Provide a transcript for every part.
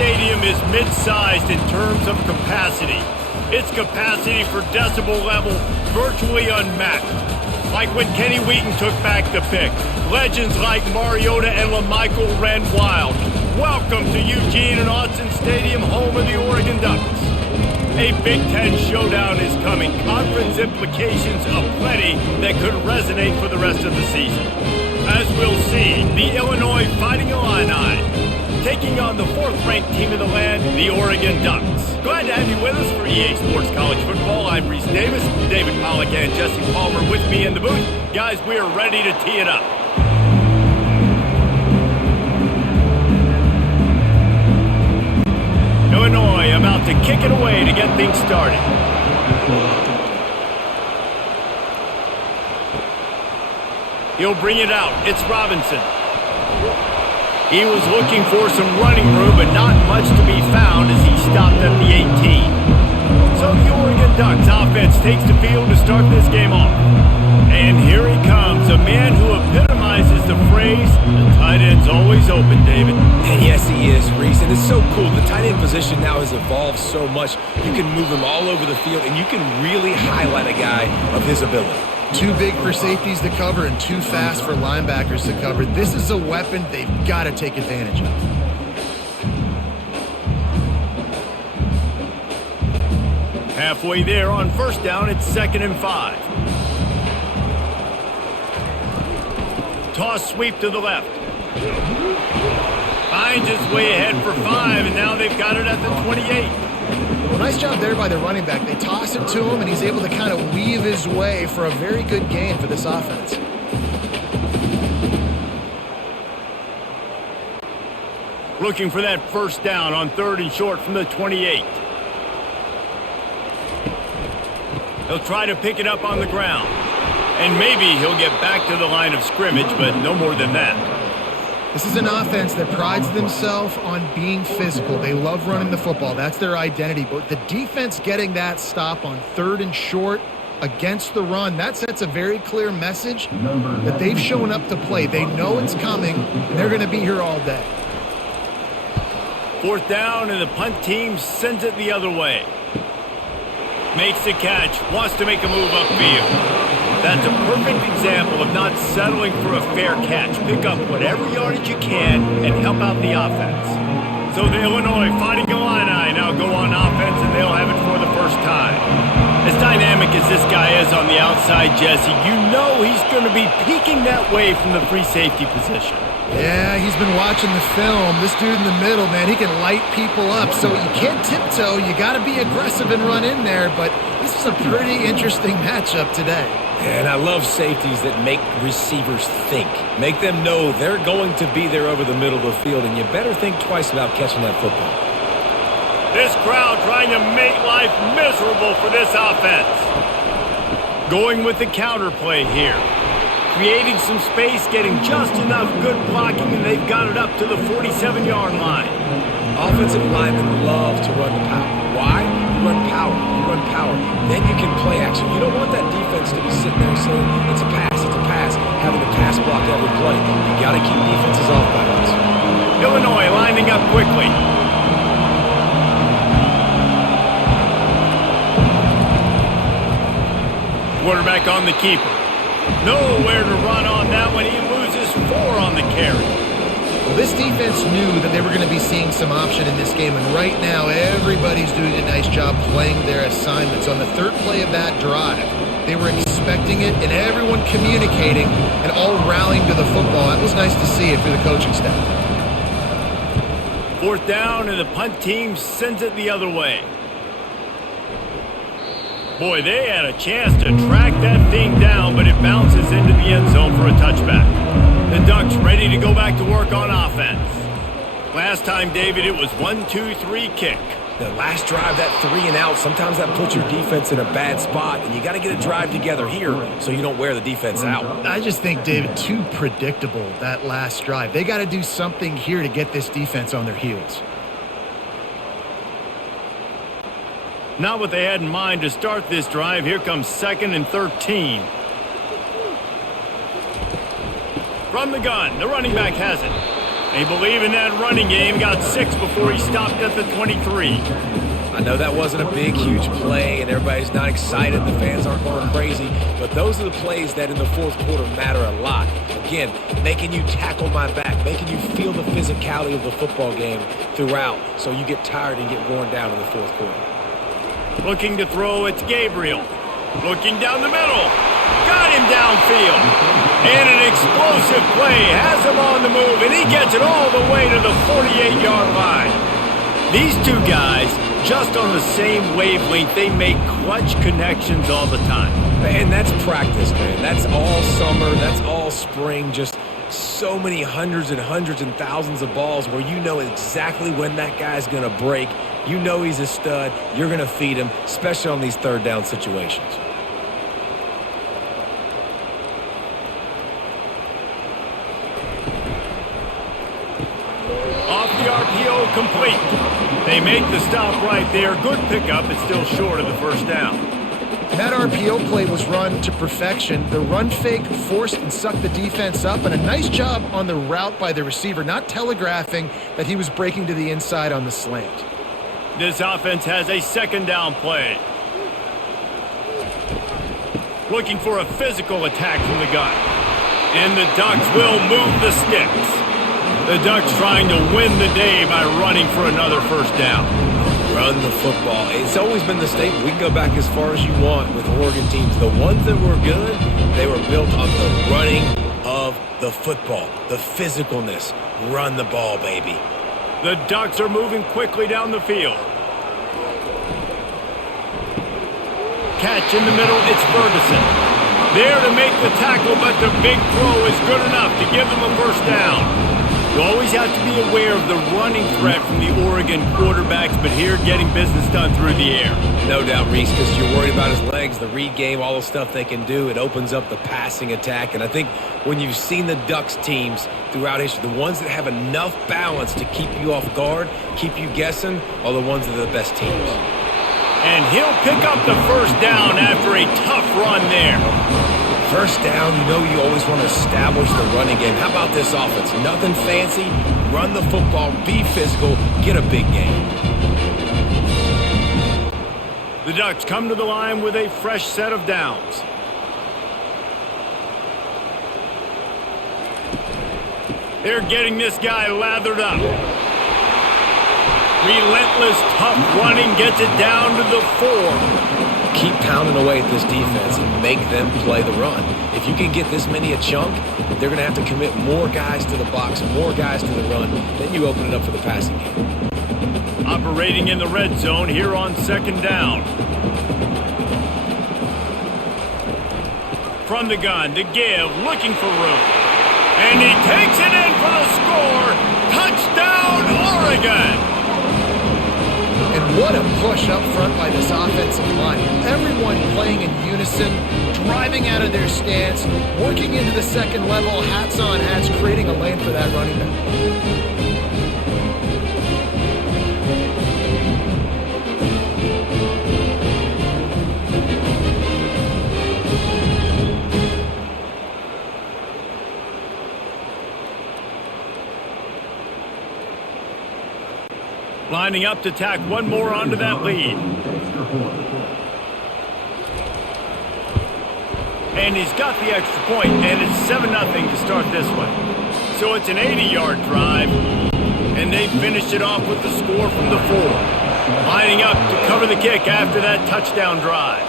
stadium is mid-sized in terms of capacity. Its capacity for decibel level virtually unmatched. Like when Kenny Wheaton took back the pick. Legends like Mariota and LaMichael ran wild. Welcome to Eugene and Autzen Stadium, home of the Oregon Ducks. A Big Ten showdown is coming. Conference implications aplenty that could resonate for the rest of the season. As we'll see, the Illinois Fighting Illini taking on the fourth-ranked team of the land, the Oregon Ducks. Glad to have you with us for EA Sports College Football. I'm Reese Davis, David Pollack and Jesse Palmer with me in the booth. Guys, we are ready to tee it up. Illinois about to kick it away to get things started. He'll bring it out. It's Robinson. He was looking for some running room, but not much to be found as he stopped at the 18. So the Oregon Ducks offense takes the field to start this game off. And here he comes, a man who epitomizes the phrase, the tight end's always open, David. And yes, he is, Reese. And it's so cool. The tight end position now has evolved so much. You can move him all over the field, and you can really highlight a guy of his ability. Too big for safeties to cover and too fast for linebackers to cover. This is a weapon they've got to take advantage of. Halfway there on first down, it's 2nd and 5. Toss sweep to the left. Finds his way ahead for 5, and now they've got it at the 28. Well, nice job there by the running back. They toss it to him, and he's able to kind of weave his way for a very good gain for this offense. Looking for that first down on 3rd and short from the 28. He'll try to pick it up on the ground. And maybe he'll get back to the line of scrimmage, but no more than that. This is an offense that prides themselves on being physical. They love running the football. That's their identity. But the defense getting that stop on 3rd and short against the run, that sets a very clear message that they've shown up to play. They know it's coming, and they're going to be here all day. 4th down, and the punt team sends it the other way. Makes the catch, wants to make a move upfield. That's a perfect example of not settling for a fair catch. Pick up whatever yardage you can and help out the offense. So the Illinois Fighting Illini now go on offense, and they'll have it for the first time. As dynamic as this guy is on the outside, Jesse, you know he's going to be peeking that way from the free safety position. Yeah, he's been watching the film. This dude in the middle, man, he can light people up. So you can't tiptoe. You got to be aggressive and run in there. But this is a pretty interesting matchup today. And I love safeties that make receivers think. Make them know they're going to be there over the middle of the field, and you better think twice about catching that football. This crowd trying to make life miserable for this offense. Going with the counter play here. Creating some space, getting just enough good blocking, and they've got it up to the 47-yard line. Offensive linemen love to run the power. Why? You run power. You run power. Then you can play action. You don't want that defense to be sitting there saying, it's a pass, having to pass block every play. You got to keep defenses off balance. Illinois lining up quickly. Quarterback on the keeper. Nowhere to run on that one. He loses 4 on the carry. Well, this defense knew that they were going to be seeing some option in this game, and right now everybody's doing a nice job playing their assignments. On the 3rd play of that drive, they were expecting it, and everyone communicating and all rallying to the football. That was nice to see it for the coaching staff. 4th down, and the punt team sends it the other way. Boy, they had a chance to track that thing down, but it bounces into the end zone for a touchback. The Ducks ready to go back to work on offense. Last time, David, it was 1-2-3 kick. The last drive, that 3 and out, sometimes that puts your defense in a bad spot, and you got to get a drive together here so you don't wear the defense out. I just think, David, too predictable, that last drive. They got to do something here to get this defense on their heels. Not what they had in mind to start this drive. Here comes 2nd and 13. From the gun, the running back has it. They believe in that running game. Got 6 before he stopped at the 23. I know that wasn't a big, huge play, and everybody's not excited. The fans aren't going crazy. But those are the plays that in the fourth quarter matter a lot. Again, making you tackle my back, making you feel the physicality of the football game throughout so you get tired and get worn down in the fourth quarter. Looking to throw, it's Gabriel. Looking down the middle. Got him downfield. And an explosive play has him on the move, and he gets it all the way to the 48-yard line. These two guys, just on the same wavelength, they make clutch connections all the time. And that's practice, man. That's all summer. That's all spring. Just so many hundreds and thousands of balls where you know exactly when that guy's going to break. You know he's a stud. You're going to feed him, especially on these third down situations. Off the RPO, complete. They make the stop right there. Good pickup. It's still short of the first down. That RPO play was run to perfection. The run fake forced and sucked the defense up, and a nice job on the route by the receiver, not telegraphing that he was breaking to the inside on the slant. This offense has a second down play. Looking for a physical attack from the gun. And the Ducks will move the sticks. The Ducks trying to win the day by running for another first down. Run the football. It's always been the staple. We can go back as far as you want with Oregon teams. The ones that were good, they were built on the running of the football, the physicalness. Run the ball, baby. The Ducks are moving quickly down the field. Catch in the middle, it's Ferguson. There to make the tackle, but the big throw is good enough to give them a first down. You always have to be aware of the running threat from the Oregon quarterbacks, but here getting business done through the air. No doubt, Reese, because you're worried about his legs, the read game, all the stuff they can do. It opens up the passing attack. And I think when you've seen the Ducks teams throughout history, the ones that have enough balance to keep you off guard, keep you guessing, are the ones that are the best teams. And he'll pick up the first down after a tough run there. First down, you know you always want to establish the running game. How about this offense? Nothing fancy. Run the football, be physical, get a big game. The Ducks come to the line with a fresh set of downs. They're getting this guy lathered up. Relentless, tough running gets it down to the 4. Keep pounding away at this defense and make them play the run. If you can get this many a chunk, they're going to have to commit more guys to the box, more guys to the run. Then you open it up for the passing game. Operating in the red zone here on second down. From the gun to give, looking for room. And he takes it in for the score. Touchdown, Oregon! And what a push up front by this offensive line. Everyone playing in unison, driving out of their stance, working into the second level, hats on hats, creating a lane for that running back. Lining up to tack one more onto that lead. And he's got the extra point, and it's 7-0 to start this one. So it's an 80-yard drive, and they finished it off with the score from the 4. Lining up to cover the kick after that touchdown drive.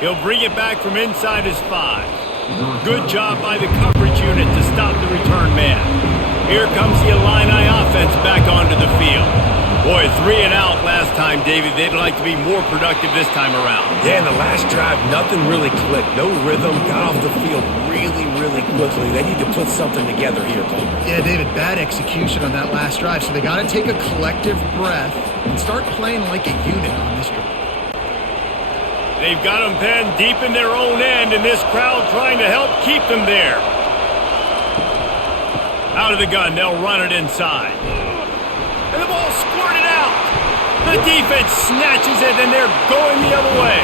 He'll bring it back from inside his 5. Good job by the coverage unit to stop the return man. Here comes the Illini offense back onto the field. Boy, 3 and out last time, David. They'd like to be more productive this time around. Yeah, in the last drive, nothing really clicked. No rhythm, got off the field really quickly. They need to put something together here, Paul. Yeah, David, bad execution on that last drive. So they got to take a collective breath and start playing like a unit on this drive. They've got them penned deep in their own end, and this crowd trying to help keep them there. Out of the gun, they'll run it inside. And the ball squirted out. The defense snatches it, and they're going the other way.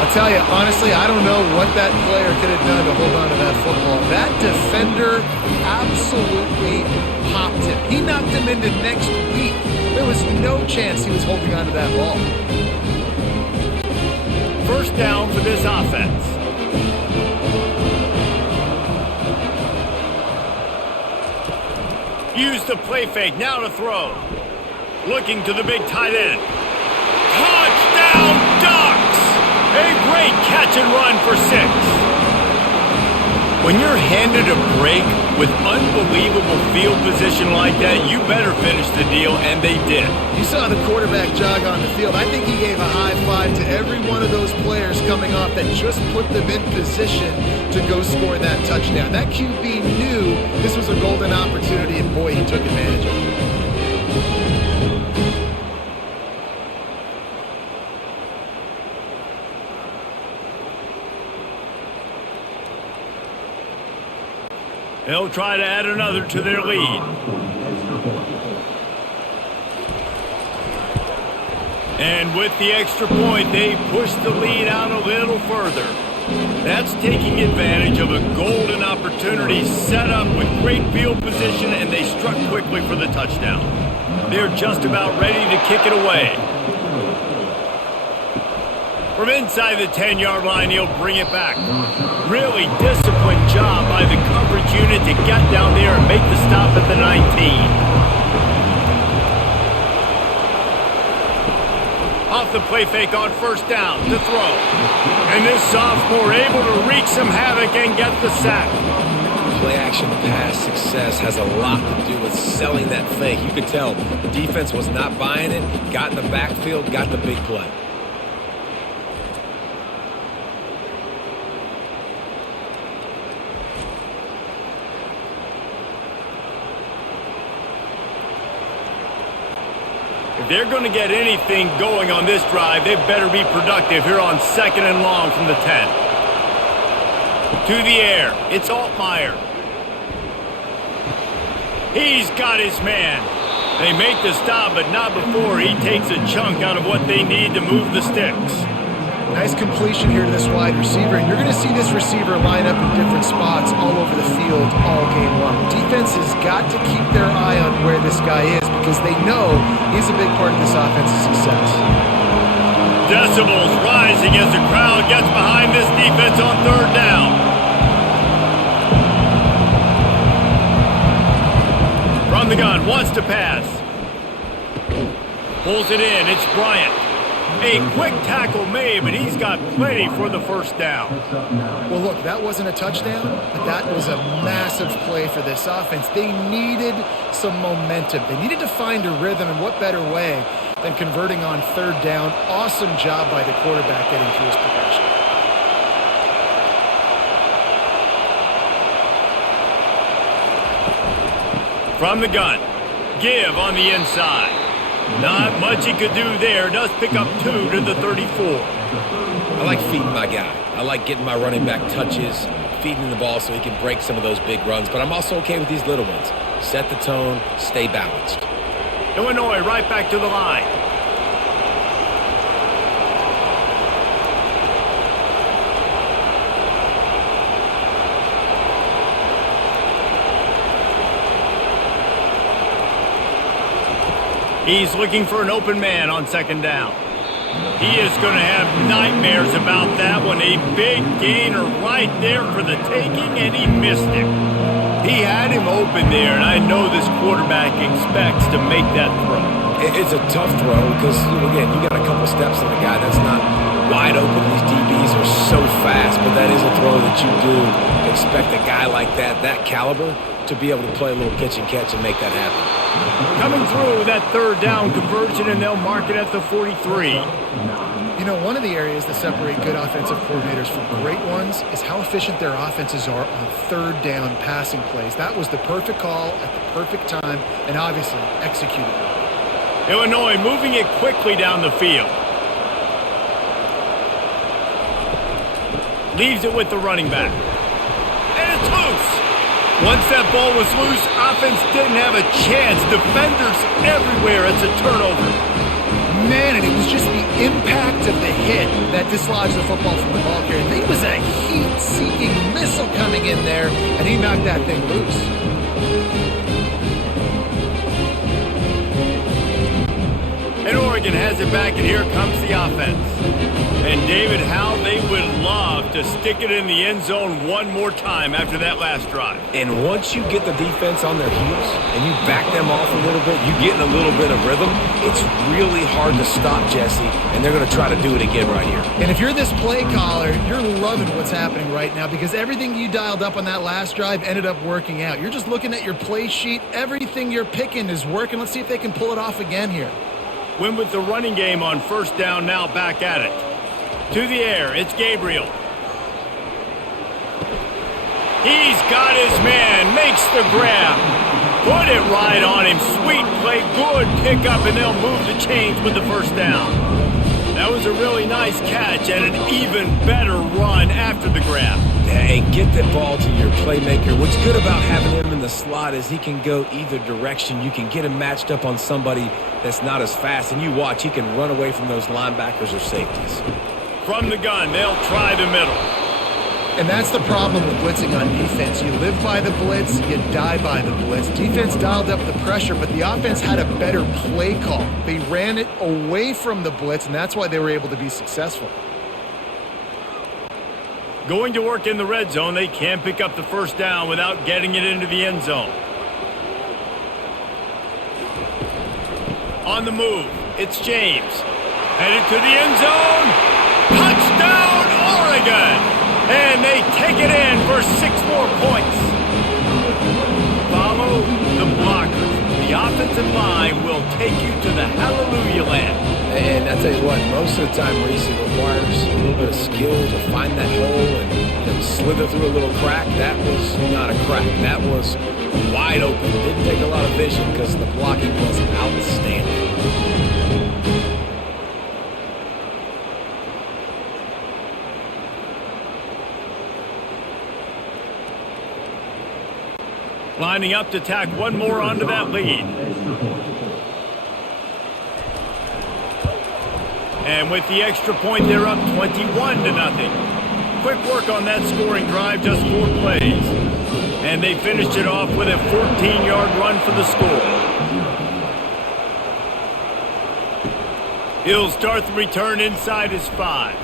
I'll tell you, honestly, I don't know what that player could have done to hold on to that football. That defender absolutely He knocked him into next week. There was no chance he was holding on to that ball. First down for this offense. Use the play fake, now to throw. Looking to the big tight end. Touchdown Ducks! A great catch and run for 6. When you're handed a break with unbelievable field position like that, you better finish the deal, and they did. You saw the quarterback jog on the field. I think he gave a high five to every one of those players coming off that just put them in position to go score that touchdown. That QB knew this was a golden opportunity, and boy, he took advantage of it. They'll try to add another to their lead. And with the extra point, they push the lead out a little further. That's taking advantage of a golden opportunity set up with great field position, and they struck quickly for the touchdown. They're just about ready to kick it away. From inside the 10-yard line, he'll bring it back. Really disciplined job by the coverage unit to get down there and make the stop at the 19. Off the play fake on first down to throw. And this sophomore able to wreak some havoc and get the sack. Play action pass success has a lot to do with selling that fake. You could tell the defense was not buying it, got in the backfield, got the big play. If they're going to get anything going on this drive, they better be productive here on 2nd and long from the 10. To the air, it's Altmaier. He's got his man. They make the stop, but not before he takes a chunk out of what they need to move the sticks. Nice completion here to this wide receiver, and you're going to see this receiver line up in different spots all over the field all game long. Defense has got to keep their eye on where this guy is because they know he's a big part of this offense's success. Decibels rising as the crowd gets behind this defense on 3rd down. From the gun, wants to pass. Pulls it in, it's Bryant. A quick tackle made, but he's got plenty for the first down. Well, look, that wasn't a touchdown, but that was a massive play for this offense. They needed some momentum. They needed to find a rhythm, and what better way than converting on 3rd down. Awesome job by the quarterback getting through his progression. From the gun, give on the inside. Not much he could do there. Does pick up 2 to the 34. I like feeding my guy. I like getting my running back touches, feeding him the ball so he can break some of those big runs. But I'm also okay with these little ones. Set the tone, stay balanced. Illinois right back to the line. He's looking for an open man on 2nd down. He is going to have nightmares about that one. A big gainer right there for the taking, and he missed it. He had him open there, and I know this quarterback expects to make that throw. It's a tough throw because, again, you got a couple steps on the guy that's not wide open. These DBs are so fast, but that is a throw that you do expect a guy like that caliber, to be able to play a little pitch and catch and make that happen. Coming through that 3rd down conversion, and they'll mark it at the 43. You know, one of the areas that separate good offensive coordinators from great ones is how efficient their offenses are on 3rd down passing plays. That was the perfect call at the perfect time, and obviously executed well. Illinois moving it quickly down the field. Leaves it with the running back. And it's loose. Once that ball was loose, offense didn't have a chance. Defenders everywhere. It's a turnover. Man, and it was just the impact of the hit that dislodged the football from the ball carrier. There was a heat-seeking missile coming in there, and he knocked that thing loose. Oregon has it back, and here comes the offense. And David, how they would love to stick it in the end zone one more time after that last drive. And once you get the defense on their heels and you back them off a little bit, you get in a little bit of rhythm, it's really hard to stop, Jesse, and they're going to try to do it again right here. And if you're this play caller, you're loving what's happening right now because everything you dialed up on that last drive ended up working out. You're just looking at your play sheet. Everything you're picking is working. Let's see if they can pull it off again here. Win with the running game on first down, now back at it. To the air, it's Gabriel. He's got his man, makes the grab. Put it right on him. Sweet play, good pickup, and they'll move the chains with the first down. That was a really nice catch and an even better run after the grab. Hey, get the ball to your playmaker. What's good about having him in the slot is he can go either direction. You can get him matched up on somebody that's not as fast, and you watch, he can run away from those linebackers or safeties. From the gun, they'll try the middle. And that's the problem with blitzing on defense. You live by the blitz, you die by the blitz. Defense dialed up the pressure, but the offense had a better play call. They ran it away from the blitz, and that's why they were able to be successful. Going to work in the red zone, they can't pick up the first down without getting it into the end zone. On the move, it's James. Headed to the end zone. Touchdown, Oregon! And they take it in for 6 more points. Follow the blockers. The offensive line will take you to the hallelujah land. And I tell you what, most of the time, Reese, it requires a little bit of skill to find that hole and slither through a little crack. That was not a crack. That was wide open. It didn't take a lot of vision because the blocking was outstanding. Lining up to tack one more onto that lead. And with the extra point, they're up 21-0. Quick work on that scoring drive, just 4 plays. And they finished it off with a 14-yard run for the score. He'll start the return inside his 5.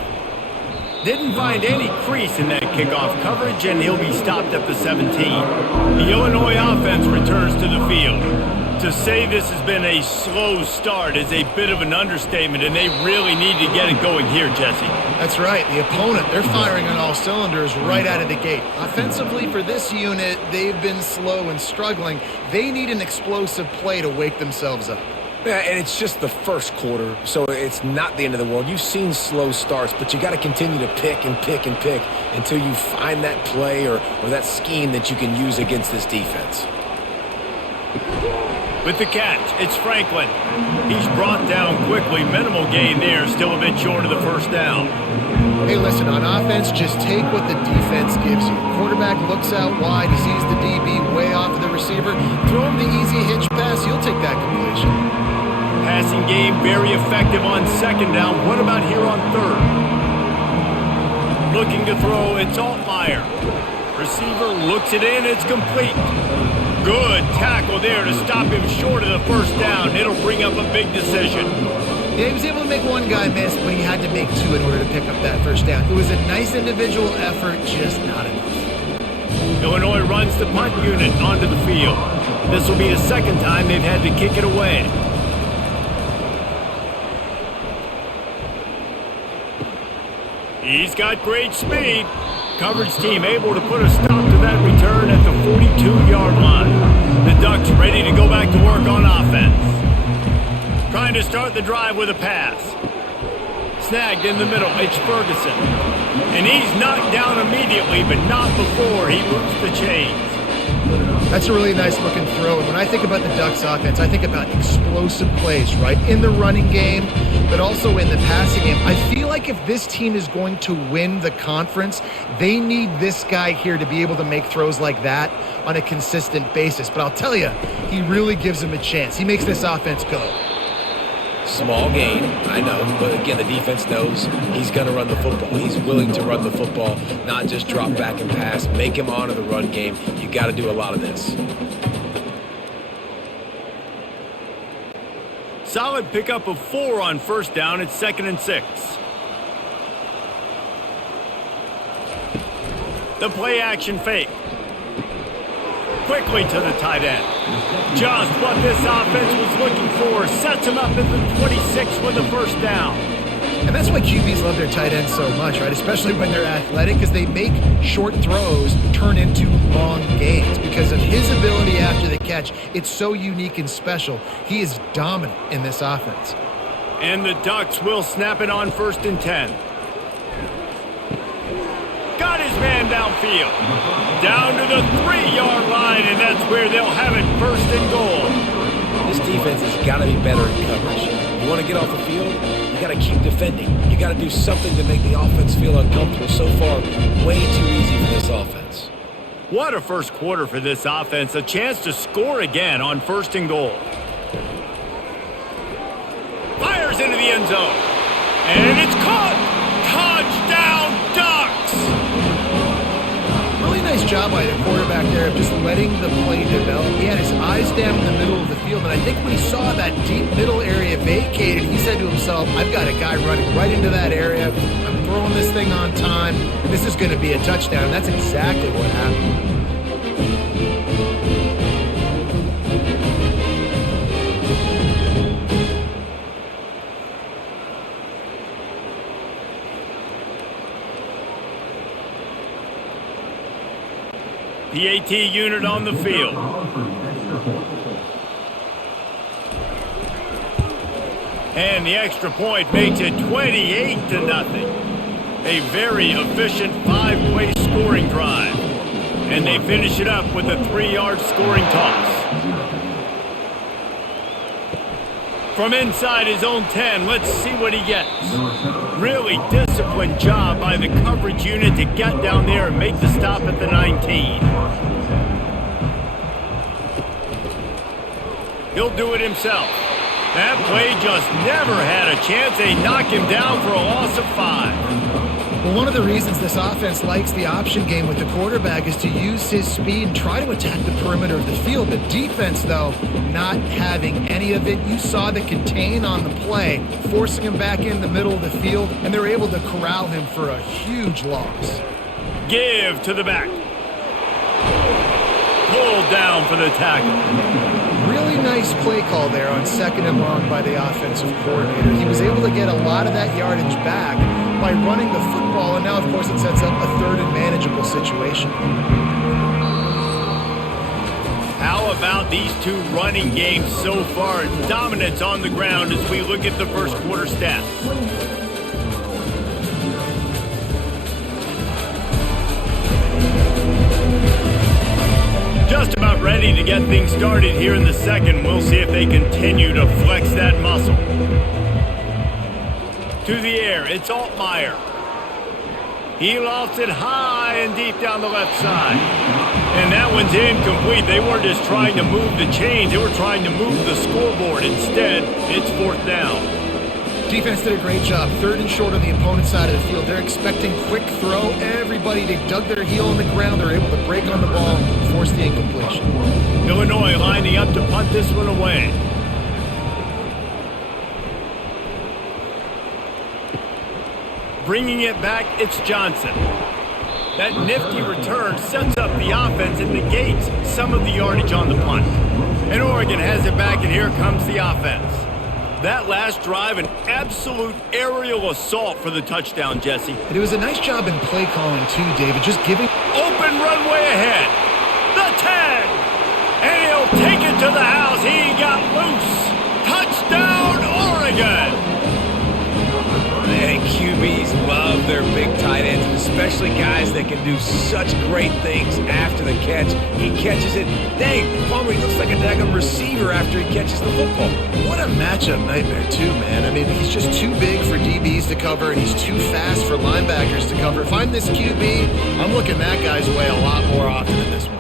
Didn't find any crease in that kickoff coverage, and he'll be stopped at the 17. The Illinois offense returns to the field. To say this has been a slow start is a bit of an understatement, and they really need to get it going here, Jesse. That's right. The opponent, they're firing on all cylinders right out of the gate. Offensively, for this unit, they've been slow and struggling. They need an explosive play to wake themselves up. Yeah, and it's just the first quarter, so it's not the end of the world. You've seen slow starts, but you got to continue to pick and pick and pick until you find that play or that scheme that you can use against this defense. With the catch, it's Franklin. He's brought down quickly. Minimal gain there, still a bit short of the first down. Hey, listen, on offense, just take what the defense gives you. Quarterback looks out wide, he sees the DB way off of the receiver. Throw him the easy hitch pass, he'll take that completion. Passing game very effective on second down. What about here on third? Looking to throw, it's Altmaier. Receiver looks it in, it's complete. Good tackle there to stop him short of the first down. It'll bring up a big decision. Yeah, he was able to make one guy miss, but he had to make 2 in order to pick up that first down. It was a nice individual effort, just not enough. Illinois runs the punt unit onto the field. This will be the second time they've had to kick it away. He's got great speed. Coverage team able to put a stop to that return at the 42-yard line. The Ducks ready to go back to work on offense. Trying to start the drive with a pass. Snagged in the middle, it's Ferguson. And he's knocked down immediately, but not before he moves the chains. That's a really nice looking throw. And when I think about the Ducks offense, I think about explosive plays, right? In the running game, but also in the passing game. I feel like if this team is going to win the conference, they need this guy here to be able to make throws like that on a consistent basis. But I'll tell you, he really gives them a chance. He makes this offense go. Small gain, I know, but again, the defense knows he's going to run the football. He's willing to run the football, not just drop back and pass, make him honor the run game. You got to do a lot of this. solid pickup of 4 on first down. It's 2nd and 6. The play action fake. Quickly to the tight end. Just what this offense was looking for. Sets him up at the 26 with a first down. And that's why QBs love their tight ends so much, right? Especially when they're athletic, because they make short throws turn into long gains. Because of his ability after the catch, it's so unique and special. He is dominant in this offense. And the Ducks will snap it on 1st and 10. Got his man downfield. Down to the 3-yard line, and that's where they'll have it 1st and goal. This defense has got to be better in coverage. You want to get off the field, you got to keep defending. You got to do something to make the offense feel uncomfortable. So far, way too easy for this offense. What a first quarter for this offense. A chance to score again on 1st and goal. Fires into the end zone. And it's caught. Touchdown, Ducks! Really nice job by the quarterback there of just letting the play develop. He had his eyes down in the middle of the field, and I think when he saw that deep middle area vacated, he said to himself, I've got a guy running right into that area. I'm throwing this thing on time, and this is going to be a touchdown. And that's exactly what happened. The AT unit on the field. And the extra point makes it 28-0. A very efficient 5-play scoring drive. And they finish it up with a 3-yard scoring toss. From inside his own 10, let's see what he gets. Really disciplined job by the coverage unit to get down there and make the stop at the 19. He'll do it himself. That play just never had a chance. They knock him down for a loss of 5. Well, one of the reasons this offense likes the option game with the quarterback is to use his speed and try to attack the perimeter of the field. The defense, though, not having any of it. You saw the contain on the play, forcing him back in the middle of the field, and they're able to corral him for a huge loss. Give to the back. Pulled down for the tackle. Really nice play call there on 2nd and long by the offensive coordinator. He was able to get a lot of that yardage back by running the football, and now, of course, it sets up a 3rd and manageable situation. How about these two running games so far? Dominance on the ground as we look at the first quarter stats. Just about ready to get things started here in the second. We'll see if they continue to flex that muscle. To the air, it's Altmaier. He lofts it high and deep down the left side. And that one's incomplete. They weren't just trying to move the chains, they were trying to move the scoreboard. Instead, it's 4th down. Defense did a great job. 3rd and short on the opponent's side of the field. They're expecting quick throw. Everybody, they dug their heel on the ground. They're able to break on the ball, force the incompletion. Illinois lining up to punt this one away. Bringing it back, it's Johnson. That nifty return sets up the offense and negates some of the yardage on the punt. And Oregon has it back, and here comes the offense. That last drive, an absolute aerial assault for the touchdown, Jesse. And it was a nice job in play calling, too, David. Just giving... Open runway ahead. The 10. And he'll take it to the house. He got loose. Touchdown, Oregon. Man, QBs love their big tight ends, especially guys that can do such great things after the catch. He catches it. Dang, Palmer, he looks like a daggum receiver after he catches the football. What a matchup nightmare, too, man. I mean, he's just too big for DBs to cover, and he's too fast for linebackers to cover. If I'm this QB, I'm looking that guy's way a lot more often than this one.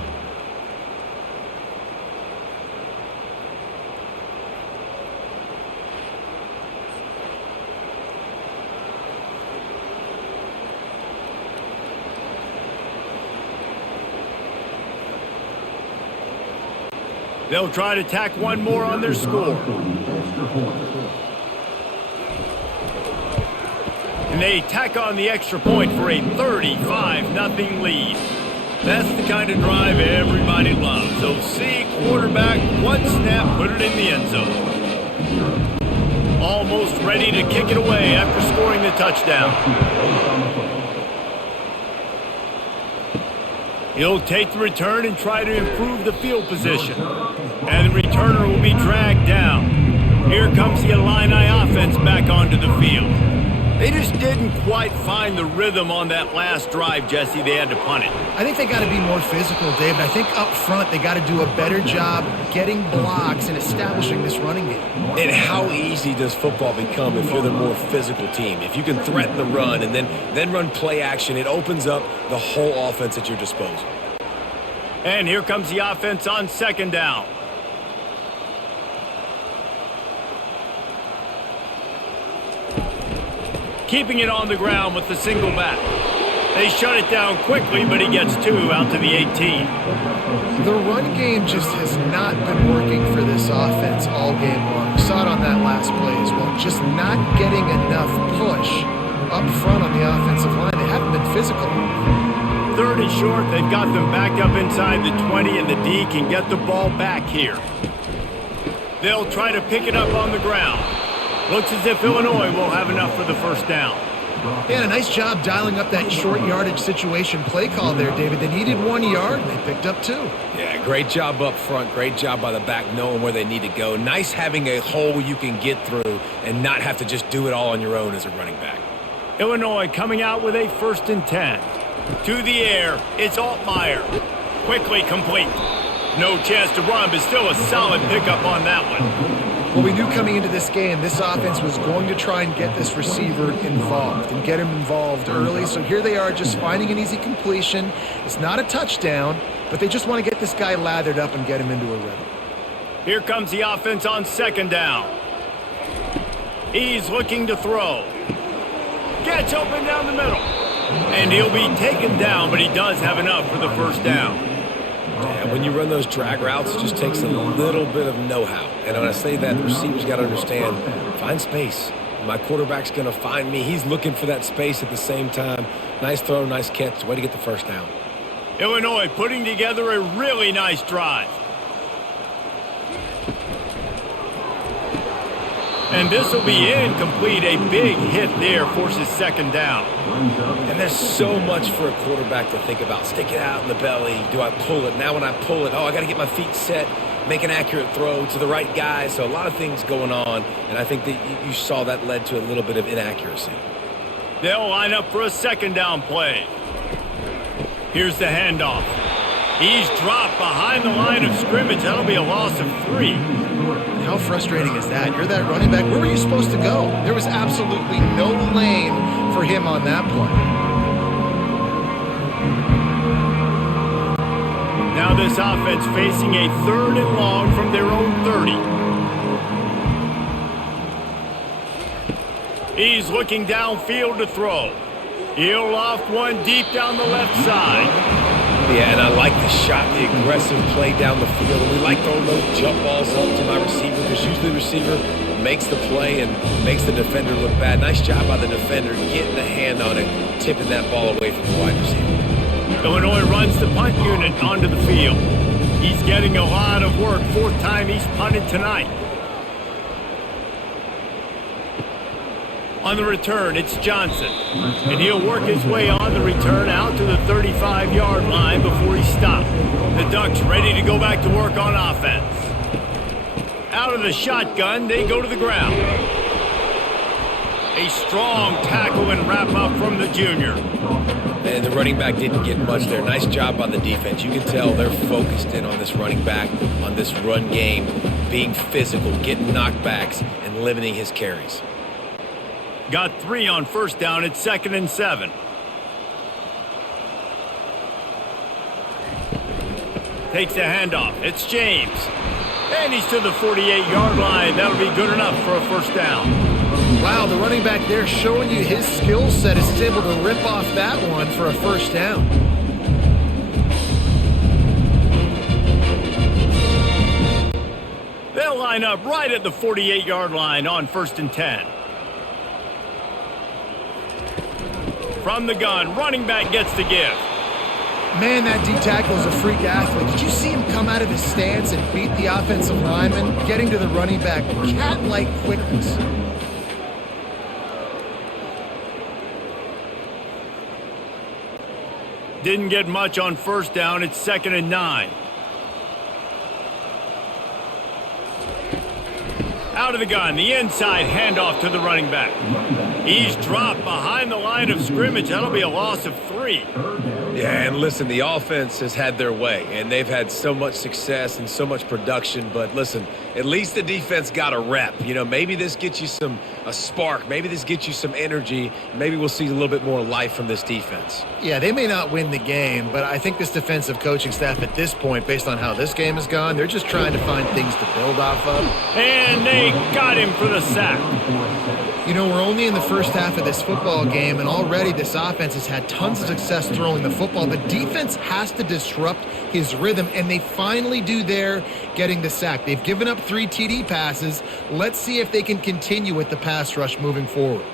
They'll try to tack one more on their score. And they tack on the extra point for a 35-0 lead. That's the kind of drive everybody loves. So see quarterback, one snap, put it in the end zone. Almost ready to kick it away after scoring the touchdown. He'll take the return and try to improve the field position. And the returner will be dragged down. Here comes the Illini offense back onto the field. They just didn't quite find the rhythm on that last drive, Jesse. They had to punt it. I think they got to be more physical, David. I think up front they got to do a better job getting blocks and establishing this running game. And how easy does football become if you're the more physical team? If you can threaten the run and then run play action, it opens up the whole offense at your disposal. And here comes the offense on second down. Keeping it on the ground with the single back. They shut it down quickly, but he gets 2 out to the 18. The run game just has not been working for this offense all game long. We saw it on that last play as well. Just not getting enough push up front on the offensive line. They haven't been physical. 3rd and short. They've got them backed up inside the 20, and the D can get the ball back here. They'll try to pick it up on the ground. Looks as if Illinois will have enough for the first down. They had a nice job dialing up that short yardage situation play call there, David. They needed 1 yard, and they picked up 2. Yeah, great job up front. Great job by the back knowing where they need to go. Nice having a hole you can get through and not have to just do it all on your own as a running back. Illinois coming out with a 1st and 10. To the air, it's Altmaier. Quickly complete. No chance to run, but still a solid pickup on that one. Well, we knew coming into this game, this offense was going to try and get this receiver involved and get him involved early. So here they are just finding an easy completion. It's not a touchdown, but they just want to get this guy lathered up and get him into a rhythm. Here comes the offense on second down. He's looking to throw. Gets open down the middle. And he'll be taken down, but he does have enough for the first down. Yeah, when you run those drag routes, it just takes a little bit of know-how. And when I say that, the receiver's got to understand, find space. My quarterback's going to find me. He's looking for that space at the same time. Nice throw, nice catch. Way to get the first down. Illinois putting together a really nice drive. And this will be incomplete. A big hit there forces second down. And there's so much for a quarterback to think about. Stick it out in the belly. Do I pull it? Now when I pull it, I got to get my feet set, make an accurate throw to the right guy. So a lot of things going on, and I think that you saw that led to a little bit of inaccuracy. They'll line up for a second down play. Here's the handoff. He's dropped behind the line of scrimmage. That'll be a loss of 3. How frustrating is that? You're that running back. Where were you supposed to go? There was absolutely no lane for him on that play. Now this offense facing a 3rd and long from their own 30. He's looking downfield to throw. He'll loft one deep down the left side. Yeah, and I like the shot, the aggressive play down the field. And we like throwing those jump balls up to my receiver because usually the receiver makes the play and makes the defender look bad. Nice job by the defender getting the hand on it, tipping that ball away from the wide receiver. Illinois runs the punt unit onto the field. He's getting a lot of work. 4th time he's punted tonight. On the return, it's Johnson. And he'll work his way on the return out to the 35-yard line before he's stopped. The Ducks ready to go back to work on offense. Out of the shotgun, they go to the ground. A strong tackle and wrap up from the junior. And the running back didn't get much there. Nice job by the defense. You can tell they're focused in on this running back, on this run game, being physical, getting knockbacks, and limiting his carries. Got 3 on first down. It's 2nd and 7. Takes the handoff. It's James. And he's to the 48-yard line. That'll be good enough for a first down. Wow, the running back there showing you his skill set is able to rip off that one for a first down. They'll line line up right at the 48-yard line on 1st and 10. From the gun, running back gets the give. Man, that D-tackle is a freak athlete. Did you see him come out of his stance and beat the offensive lineman, getting to the running back? Cat-like quickness. Didn't get much on 1st down. It's 2nd and 9. Out of the gun, the inside handoff to the running back. He's dropped behind the line of scrimmage. That'll be a loss of 3. Yeah, and listen, the offense has had their way, and they've had so much success and so much production. But listen, at least the defense got a rep. You know, maybe this gets you a spark. Maybe this gets you some energy. Maybe we'll see a little bit more life from this defense. Yeah, they may not win the game, but I think this defensive coaching staff at this point, based on how this game has gone, they're just trying to find things to build off of. And they got him for the sack. You know, we're only in the first half of this football game, and already this offense has had tons of success throwing the football. The defense has to disrupt his rhythm, and they finally do there, getting the sack. They've given up 3 TD passes. Let's see if they can continue with the pass rush moving forward.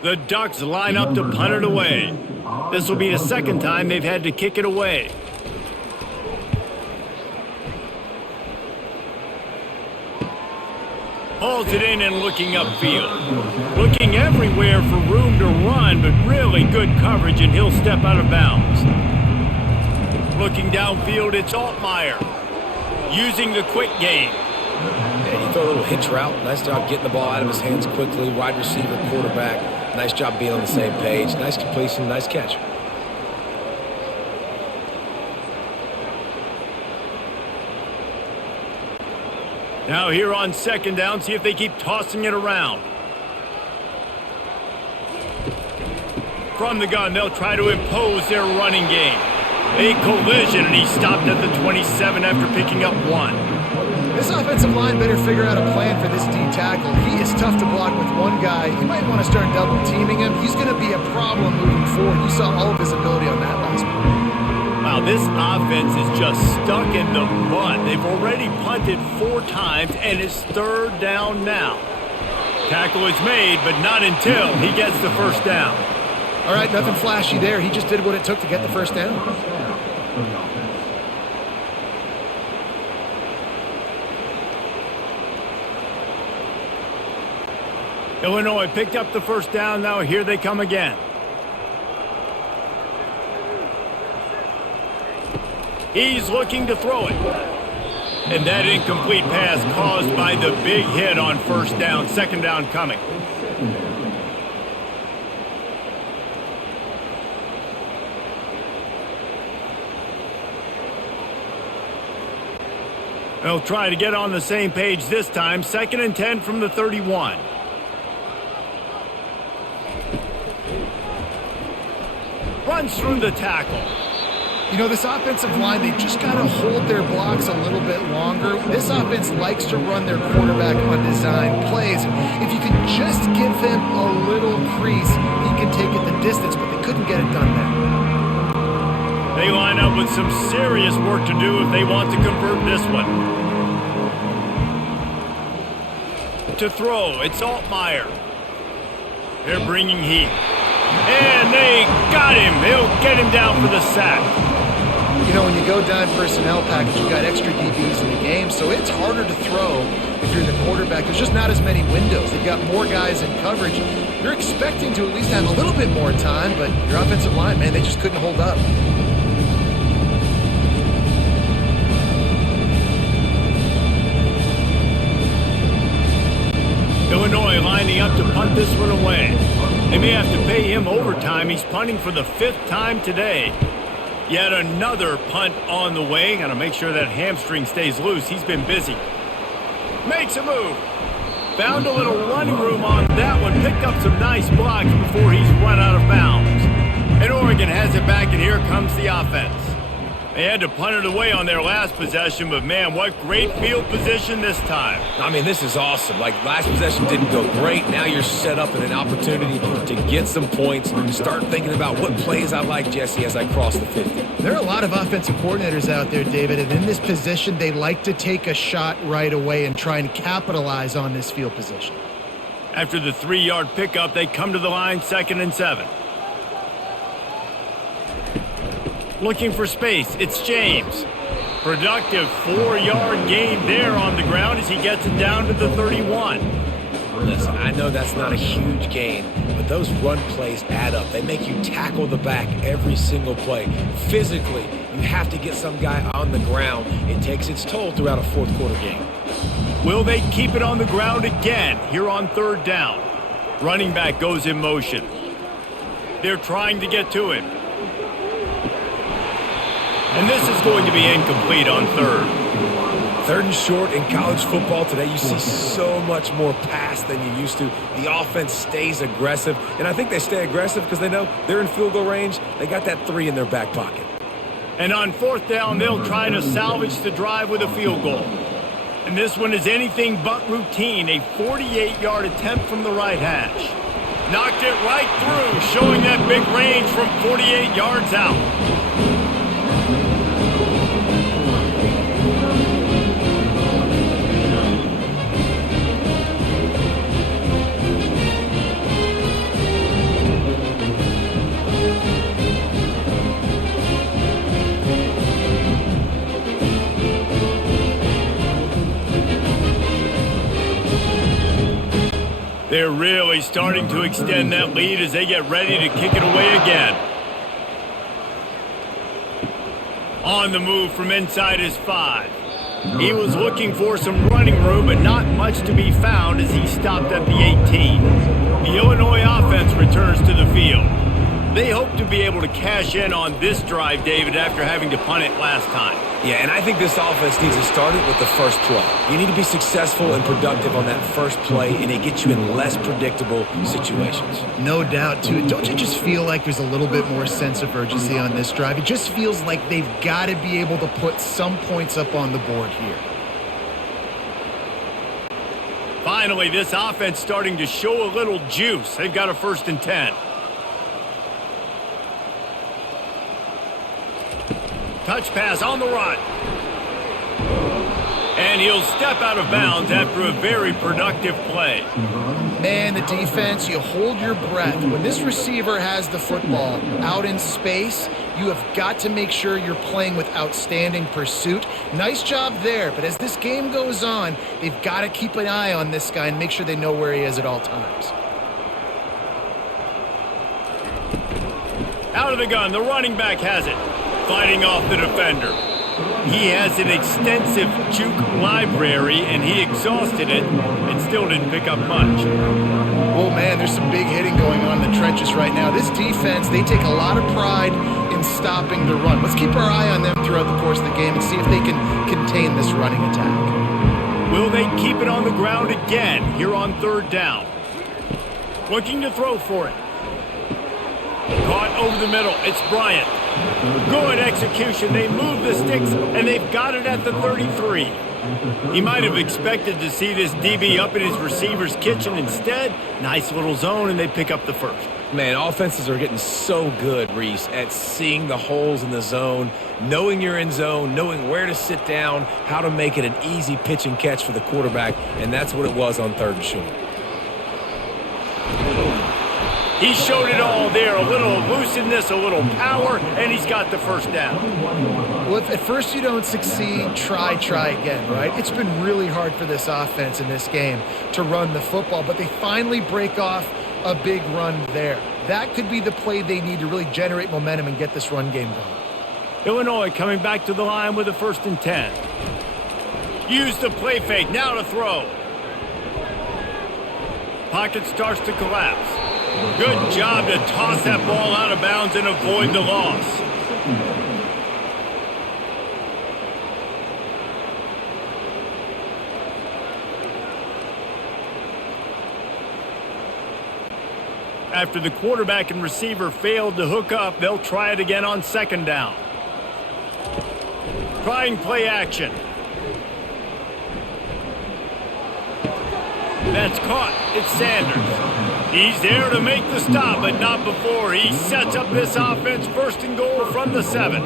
The Ducks line up to punt it away. This will be the 2nd time they've had to kick it away. Hauls it in and looking upfield. Looking everywhere for room to run, but really good coverage, and he'll step out of bounds. Looking downfield, it's Altmaier. Using the quick game. Yeah, he threw a little hitch route. Nice job getting the ball out of his hands quickly. Wide receiver, quarterback. Nice job being on the same page. Nice completion, nice catch. Now here on 2nd down, see if they keep tossing it around. From the gun, they'll try to impose their running game. A collision, and he stopped at the 27 after picking up 1. This offensive line better figure out a plan for this D-tackle. He is tough to block with one guy. You might want to start double-teaming him. He's going to be a problem moving forward. You saw all of his ability on that last one. Wow, this offense is just stuck in the mud. They've already punted 4 times, and it's 3rd down now. Tackle is made, but not until he gets the 1st down. All right, nothing flashy there. He just did what it took to get the 1st down. Illinois picked up the 1st down. Now here they come again. He's looking to throw it. And that incomplete pass caused by the big hit on 1st down. 2nd down coming. They'll try to get on the same page this time. 2nd and 10 from the 31. Runs through the tackle. You know, this offensive line, they just got to hold their blocks a little bit longer. This offense likes to run their quarterback on design plays. If you can just give him a little crease, he can take it the distance, but they couldn't get it done there. They line up with some serious work to do if they want to convert this one. To throw, it's Altmaier. They're bringing heat. And they got him. They'll get him down for the sack. You know, when you go dime personnel package, you got extra DBs in the game, so it's harder to throw if you're the quarterback. There's just not as many windows. They've got more guys in coverage. You're expecting to at least have a little bit more time, but your offensive line, man, they just couldn't hold up. Illinois lining up to punt this one away. They may have to pay him overtime. He's punting for the 5th time today. Yet another punt on the way. Got to make sure that hamstring stays loose. He's been busy. Makes a move. Found a little running room on that one. Picked up some nice blocks before he's run out of bounds. And Oregon has it back, and here comes the offense. They had to punt it away on their last possession, but man, what great field position this time. I mean, this is awesome. Like, last possession didn't go great. Now you're set up in an opportunity to get some points. Start thinking about what plays I like, Jesse, as I cross the 50. There are a lot of offensive coordinators out there, David, and in this position, they like to take a shot right away and try and capitalize on this field position. After the 3-yard pickup, they come to the line 2nd and 7. Looking for space, it's James. Productive 4-yard gain there on the ground as he gets it down to the 31. Listen, I know that's not a huge gain, but those run plays add up. They make you tackle the back every single play. Physically, you have to get some guy on the ground. It takes its toll throughout a fourth-quarter game. Will they keep it on the ground again here on 3rd down? Running back goes in motion. They're trying to get to him. And this is going to be incomplete on 3rd. 3rd and short in college football today, you see so much more pass than you used to. The offense stays aggressive, and I think they stay aggressive because they know they're in field goal range. They got that 3 in their back pocket. And on 4th down, they'll try to salvage the drive with a field goal. And this one is anything but routine, a 48-yard attempt from the right hash. Knocked it right through, showing that big range from 48 yards out. They're really starting to extend that lead as they get ready to kick it away again. On the move from inside his 5. He was looking for some running room, but not much to be found as he stopped at the 18. The Illinois offense returns to the field. They hope to be able to cash in on this drive, David, after having to punt it last time. Yeah, and I think this offense needs to start it with the first play. You need to be successful and productive on that first play, and it gets you in less predictable situations. No doubt, too. Don't you just feel like there's a little bit more sense of urgency on this drive? It just feels like they've got to be able to put some points up on the board here. Finally, this offense starting to show a little juice. They've got a 1st and 10. Touch pass on the run. And he'll step out of bounds after a very productive play. Man, the defense, you hold your breath. When this receiver has the football out in space, you have got to make sure you're playing with outstanding pursuit. Nice job there, but as this game goes on, they've got to keep an eye on this guy and make sure they know where he is at all times. Out of the gun, the running back has it. Fighting off the defender. He has an extensive juke library, and he exhausted it and still didn't pick up much. Oh, man, there's some big hitting going on in the trenches right now. This defense, they take a lot of pride in stopping the run. Let's keep our eye on them throughout the course of the game and see if they can contain this running attack. Will they keep it on the ground again here on 3rd down? Looking to throw for it. Caught over the middle. It's Bryant. Good execution. They move the sticks, and they've got it at the 33. He might have expected to see this DB up in his receiver's kitchen. Instead, nice little zone, and they pick up the 1st. Man, offenses are getting so good, Reese, at seeing the holes in the zone, knowing you're in zone, knowing where to sit down, how to make it an easy pitch and catch for the quarterback, and that's what it was on 3rd and short. He showed it all there, a little elusiveness, a little power, and he's got the 1st down. Well, if at first you don't succeed, try again, right? It's been really hard for this offense in this game to run the football, but they finally break off a big run there. That could be the play they need to really generate momentum and get this run game going. Illinois coming back to the line with a 1st and 10. Use the play fake, now to throw. Pocket starts to collapse. Good job to toss that ball out of bounds and avoid the loss. After the quarterback and receiver failed to hook up, they'll try it again on 2nd down. Trying play action. That's caught. It's Sanders. He's there to make the stop, but not before he sets up this offense 1st and goal from the 7.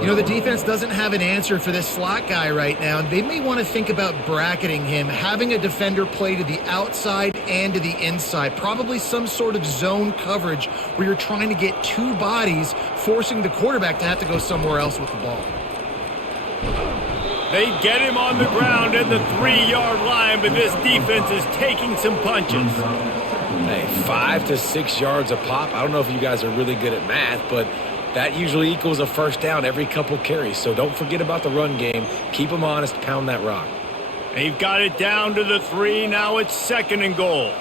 You know, the defense doesn't have an answer for this slot guy right now, and they may want to think about bracketing him, having a defender play to the outside and to the inside. Probably some sort of zone coverage where you're trying to get 2 bodies, forcing the quarterback to have to go somewhere else with the ball. They get him on the ground at the 3-yard line, but this defense is taking some punches. Hey, 5 to 6 yards a pop. I don't know if you guys are really good at math, but that usually equals a first down every couple carries. So don't forget about the run game. Keep them honest. Pound that rock. They've got it down to the 3. Now it's 2nd and goal.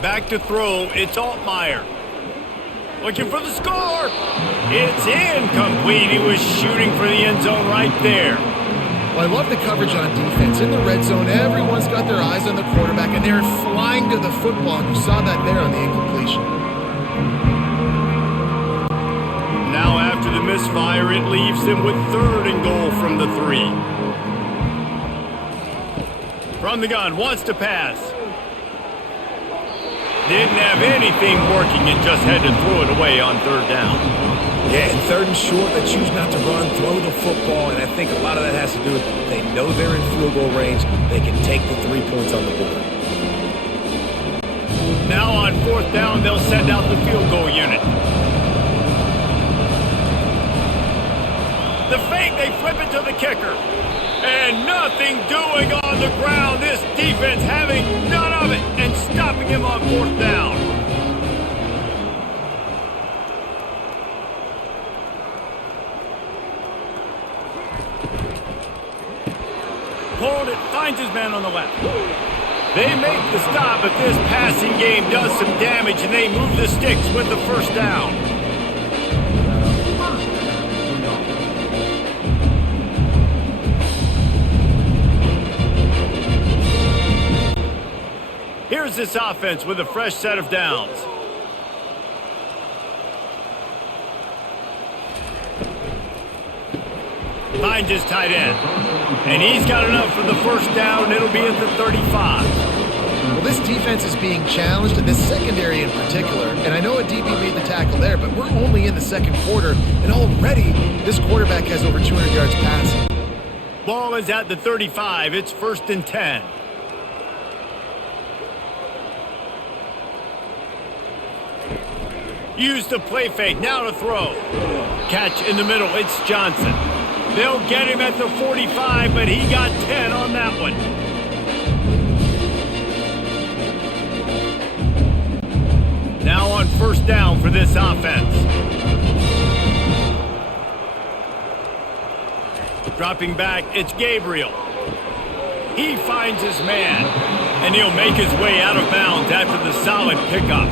Back to throw. It's Altmaier. Looking for the score. It's incomplete. He was shooting for the end zone right there. Well, I love the coverage on defense. In the red zone, everyone's got their eyes on the quarterback, and they're flying to the football. And you saw that there on the incompletion. Now after the misfire, it leaves them with 3rd and goal from the 3. From the gun, wants to pass. Didn't have anything working and just had to throw it away on 3rd down. Yeah, and 3rd and short, they choose not to run, throw the football, and I think a lot of that has to do with they know they're in field goal range. They can take the 3 points on the board. Now on 4th down, they'll send out the field goal unit. The fake, they flip it to the kicker. And nothing doing on the ground. This defense having none of it and stopping him on 4th down. Hold it, finds his man on the left. They make the stop, but this passing game does some damage, and they move the sticks with the 1st down. Here's this offense with a fresh set of downs. Finds his tight end. And he's got enough for the 1st down. It'll be at the 35. Well, this defense is being challenged, in this secondary in particular. And I know a DB made the tackle there, but we're only in the 2nd quarter, and already this quarterback has over 200 yards passing. Ball is at the 35. It's 1st and 10. Use the play fake. Now to throw. Catch in the middle. It's Johnson. They'll get him at the 45, but he got 10 on that one. Now on 1st down for this offense. Dropping back, it's Gabriel. He finds his man, and he'll make his way out of bounds after the solid pickup.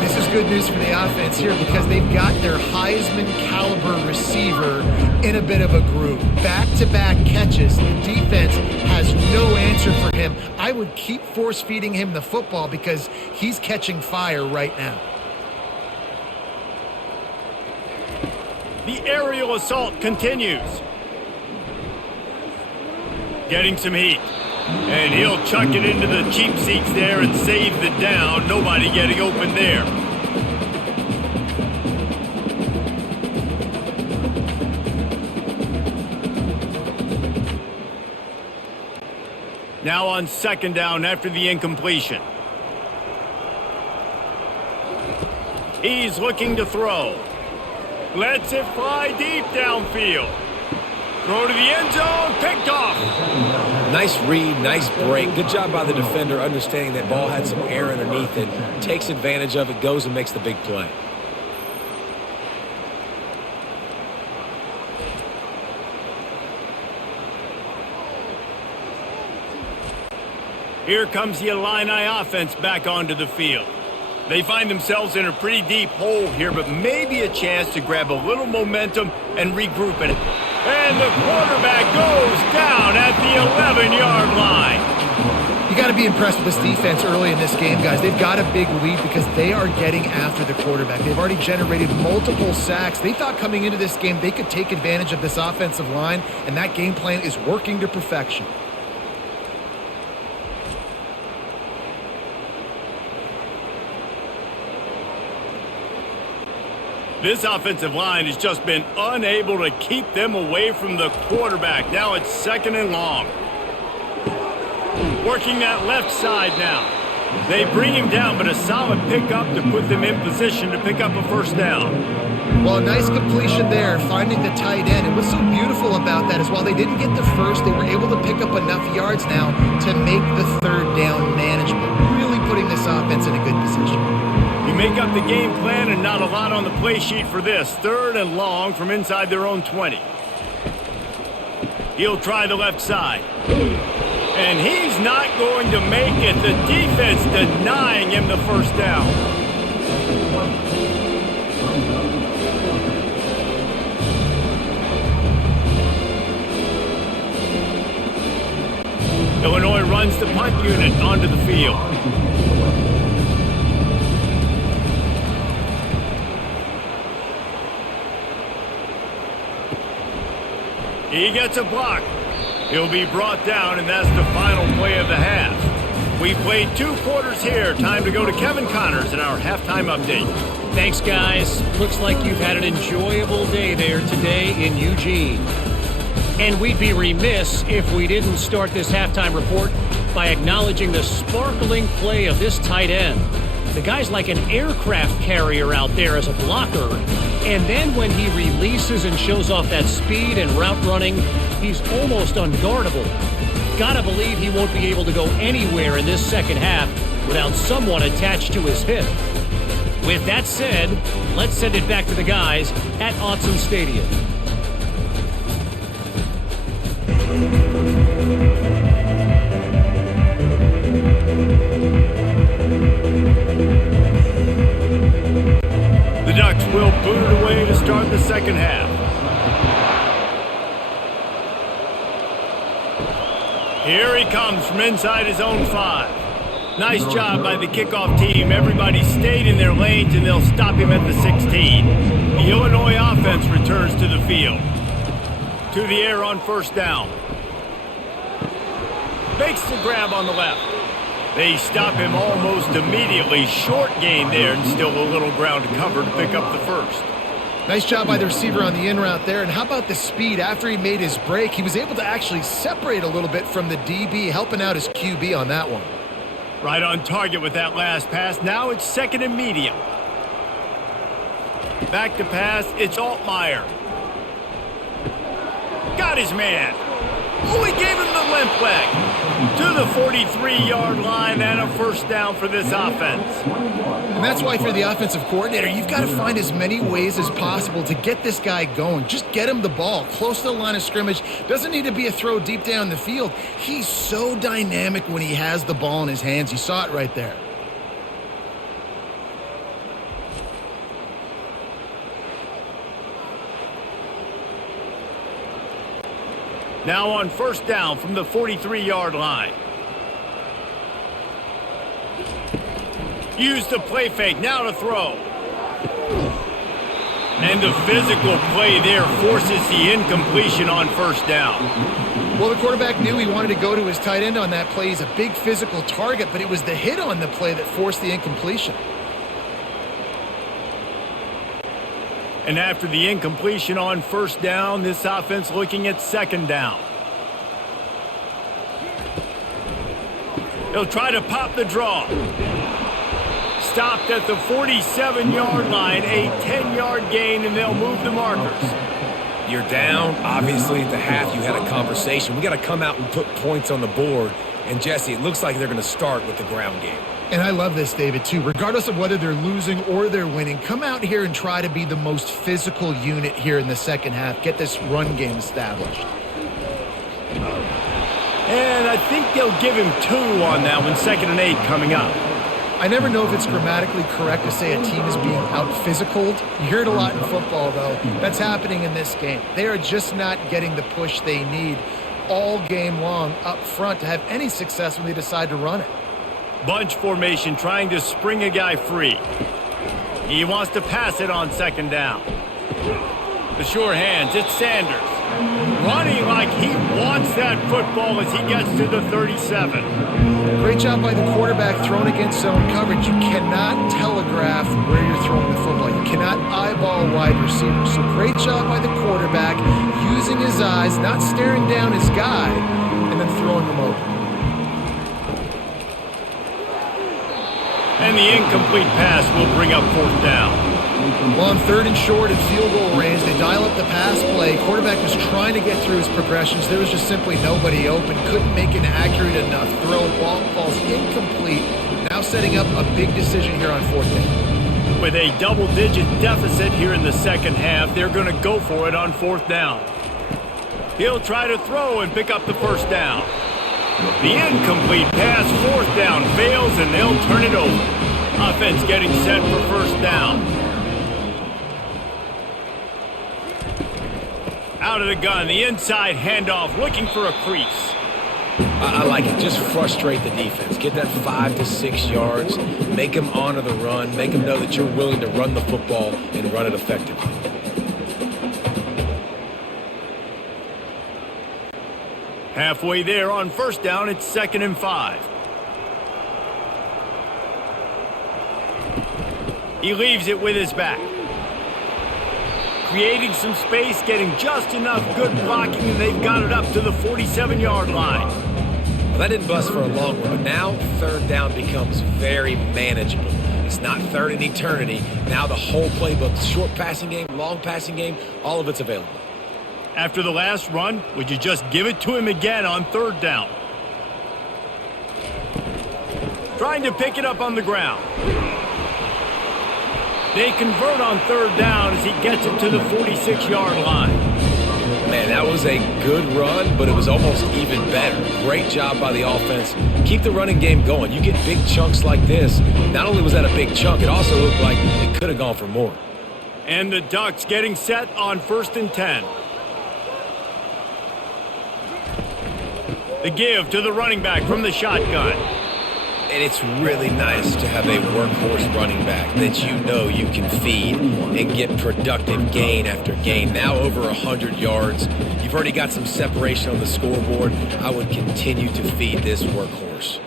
This is good news for the offense here because they've got their Heisman caliber receiver in a bit of a groove. Back-to-back catches. The defense has no answer for him. I would keep force-feeding him the football because he's catching fire right now. The aerial assault continues. Getting some heat. And he'll chuck it into the cheap seats there and save the down. Nobody getting open there. Now on 2nd down after the incompletion. He's looking to throw. Lets it fly deep downfield. Throw to the end zone, picked off. Nice read, nice break. Good job by the defender understanding that ball had some air underneath it. Takes advantage of it, goes and makes the big play. Here comes the Illini offense back onto the field. They find themselves in a pretty deep hole here, but maybe a chance to grab a little momentum and regroup it. And the quarterback goes down at the 11-yard line. You You got to be impressed with this defense early in this game, guys. They've got a big lead because they are getting after the quarterback. They've already generated multiple sacks. They thought coming into this game they could take advantage of this offensive line, and that game plan is working to perfection. This offensive line has just been unable to keep them away from the quarterback. Now it's 2nd and long. Working that left side now. They bring him down, but a solid pickup to put them in position to pick up a first down. Well, a nice completion there, finding the tight end. And what's so beautiful about that is while they didn't get the first, they were able to pick up enough yards now to make the 3rd down manageable, really putting this offense in a good position. You make up the game plan and not a lot on the play sheet for this. 3rd and long from inside their own 20. He'll try the left side. And he's not going to make it. The defense denying him the first down. Illinois runs the punt unit onto the field. He gets a block. He'll be brought down, and that's the final play of the half. We've played 2 quarters here. Time to go to Kevin Connors in our halftime update. Thanks, guys. Looks like you've had an enjoyable day there today in Eugene. And we'd be remiss if we didn't start this halftime report by acknowledging the sparkling play of this tight end. The guy's like an aircraft carrier out there as a blocker. And then when he releases and shows off that speed and route running, he's almost unguardable. Gotta believe he won't be able to go anywhere in this second half without someone attached to his hip. With that said, let's send it back to the guys at Autzen Stadium. The Ducks will boot it away to start the second half. Here he comes from inside his own 5. Nice job by the kickoff team. Everybody stayed in their lanes, and they'll stop him at the 16. The Illinois offense returns to the field. To the air on first down. Makes the grab on the left. They stop him almost immediately. Short gain there, and still a little ground to cover to pick up the first. Nice job by the receiver on the in route there. And how about the speed? After he made his break, he was able to actually separate a little bit from the DB, helping out his QB on that one. Right on target with that last pass. Now it's 2nd and medium. Back to pass. It's Altmaier. Got his man. Oh, he gave him the limp leg. To the 43-yard line and a first down for this offense. And that's why for the offensive coordinator, you've got to find as many ways as possible to get this guy going. Just get him the ball close to the line of scrimmage. Doesn't need to be a throw deep down the field. He's so dynamic when he has the ball in his hands. You saw it right there. Now on first down from the 43-yard line. Use the play fake, now to throw. And the physical play there forces the incompletion on first down. Well, the quarterback knew he wanted to go to his tight end on that play. He's a big physical target, but it was the hit on the play that forced the incompletion. And after the incompletion on first down, this offense looking at second down. They'll try to pop the draw. Stopped at the 47-yard line, a 10-yard gain, and they'll move the markers. You're down. Obviously, at the half, you had a conversation. We got to come out and put points on the board. And, Jesse, it looks like they're going to start with the ground game. And I love this, David, too. Regardless of whether they're losing or they're winning, come out here and try to be the most physical unit here in the second half. Get this run game established. And I think they'll give him 2 on that one, 2nd and 8 coming up. I never know if it's grammatically correct to say a team is being out-physicaled. You hear it a lot in football, though. That's happening in this game. They are just not getting the push they need. all game long up front to have any success when they decide to run it. Bunch formation trying to spring a guy free. He wants to pass it on second down. The sure hands, it's Sanders. Running like he wants that football as he gets to the 37. Great job by the quarterback throwing against zone coverage. You cannot telegraph where you're throwing the football. You cannot eyeball a wide receiver. So great job by the quarterback using his eyes, not staring down his guy, and then throwing him open. And the incomplete pass will bring up fourth down. Well, on third and short and field goal range, they dial up the pass play. Quarterback was trying to get through his progressions. There was just simply nobody open. Couldn't make an accurate enough throw. Ball falls incomplete. Now setting up a big decision here on fourth down. With a double-digit deficit here in the second half, they're going to go for it on fourth down. He'll try to throw and pick up the first down. The incomplete pass, fourth down, fails, and they'll turn it over. Offense getting set for first down. Out of the gun, the inside handoff, looking for a crease. I like it. Just frustrate the defense. Get that 5 to 6 yards. Make them honor the run. Make them know that you're willing to run the football and run it effectively. Halfway there on first down, it's 2nd and 5. He leaves it with his back. Creating some space, getting just enough good blocking, and they've got it up to the 47-yard line. Well, that didn't bust for a long one, but now third down becomes very manageable. It's not third in eternity. Now the whole playbook, short passing game, long passing game, all of it's available. After the last run, would you just give it to him again on third down? Trying to pick it up on the ground. They convert on third down as he gets it to the 46-yard line. Man, that was a good run, but it was almost even better. Great job by the offense. Keep the running game going. You get big chunks like this. Not only was that a big chunk, it also looked like it could have gone for more. And the Ducks getting set on 1st and 10. The give to the running back from the shotgun. And it's really nice to have a workhorse running back that you know you can feed and get productive gain after gain. Now over 100 yards. You've already got some separation on the scoreboard. I would continue to feed this workhorse.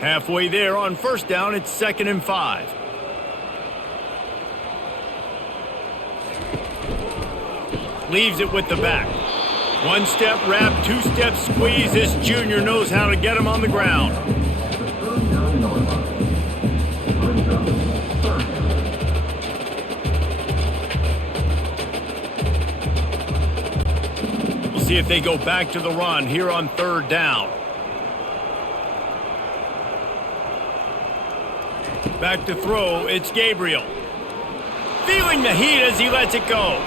Halfway there on first down, it's 2nd and 5. Leaves it with the back. One-step wrap, two-step squeeze. This junior knows how to get him on the ground. We'll see if they go back to the run here on third down. Back to throw, it's Gabriel. Feeling the heat as he lets it go.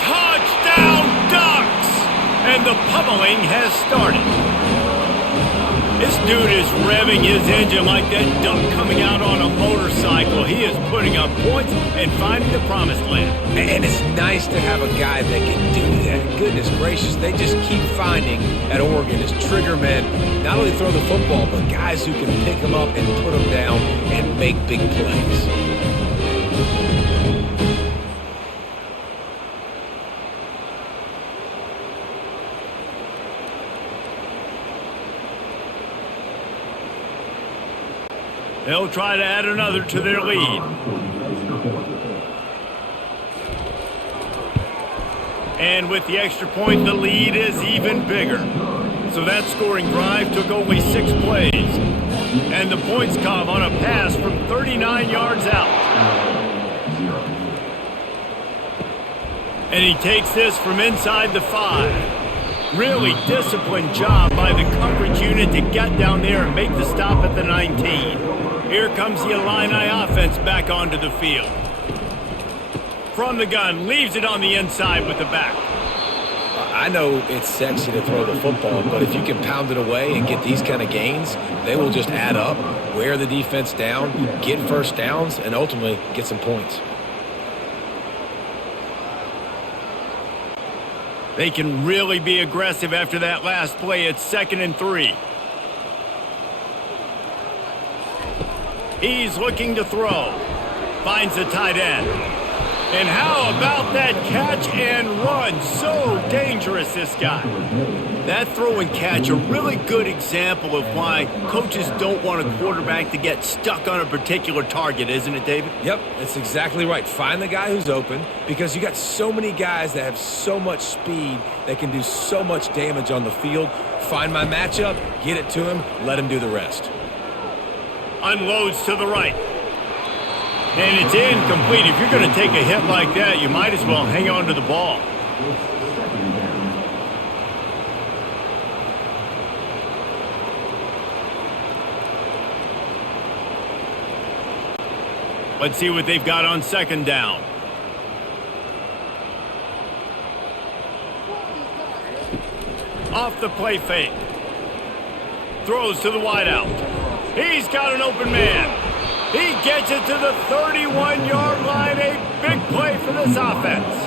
Touchdown Ducks! And the pummeling has started. This dude is revving his engine like that duck coming out on a motorcycle. He is putting up points and finding the promised land. And it's nice to have a guy that can do that. Goodness gracious, they just keep finding at Oregon as trigger men, not only throw the football, but guys who can pick them up and put them down and make big plays. They'll try to add another to their lead. And with the extra point, the lead is even bigger. So that scoring drive took only 6 plays. And the points come on a pass from 39 yards out. And he takes this from inside the 5. Really disciplined job by the coverage unit to get down there and make the stop at the 19. Here comes the Illini offense back onto the field. From the gun, leaves it on the inside with the back. I know it's sexy to throw the football, but if you can pound it away and get these kind of gains, they will just add up, wear the defense down, get first downs, and ultimately get some points. They can really be aggressive after that last play. It's 2nd and 3. He's looking to throw. Finds the tight end. And how about that catch and run? So dangerous, this guy. That throw and catch, a really good example of why coaches don't want a quarterback to get stuck on a particular target, isn't it, David? Yep, that's exactly right. Find the guy who's open, because you got so many guys that have so much speed that can do so much damage on the field. Find my matchup, get it to him, let him do the rest. Unloads to the right. And it's incomplete. If you're going to take a hit like that, you might as well hang on to the ball. Let's see what they've got on 2nd down. Off the play fake. Throws to the wideout. He's got an open man. He gets it to the 31-yard line. A big play for this offense.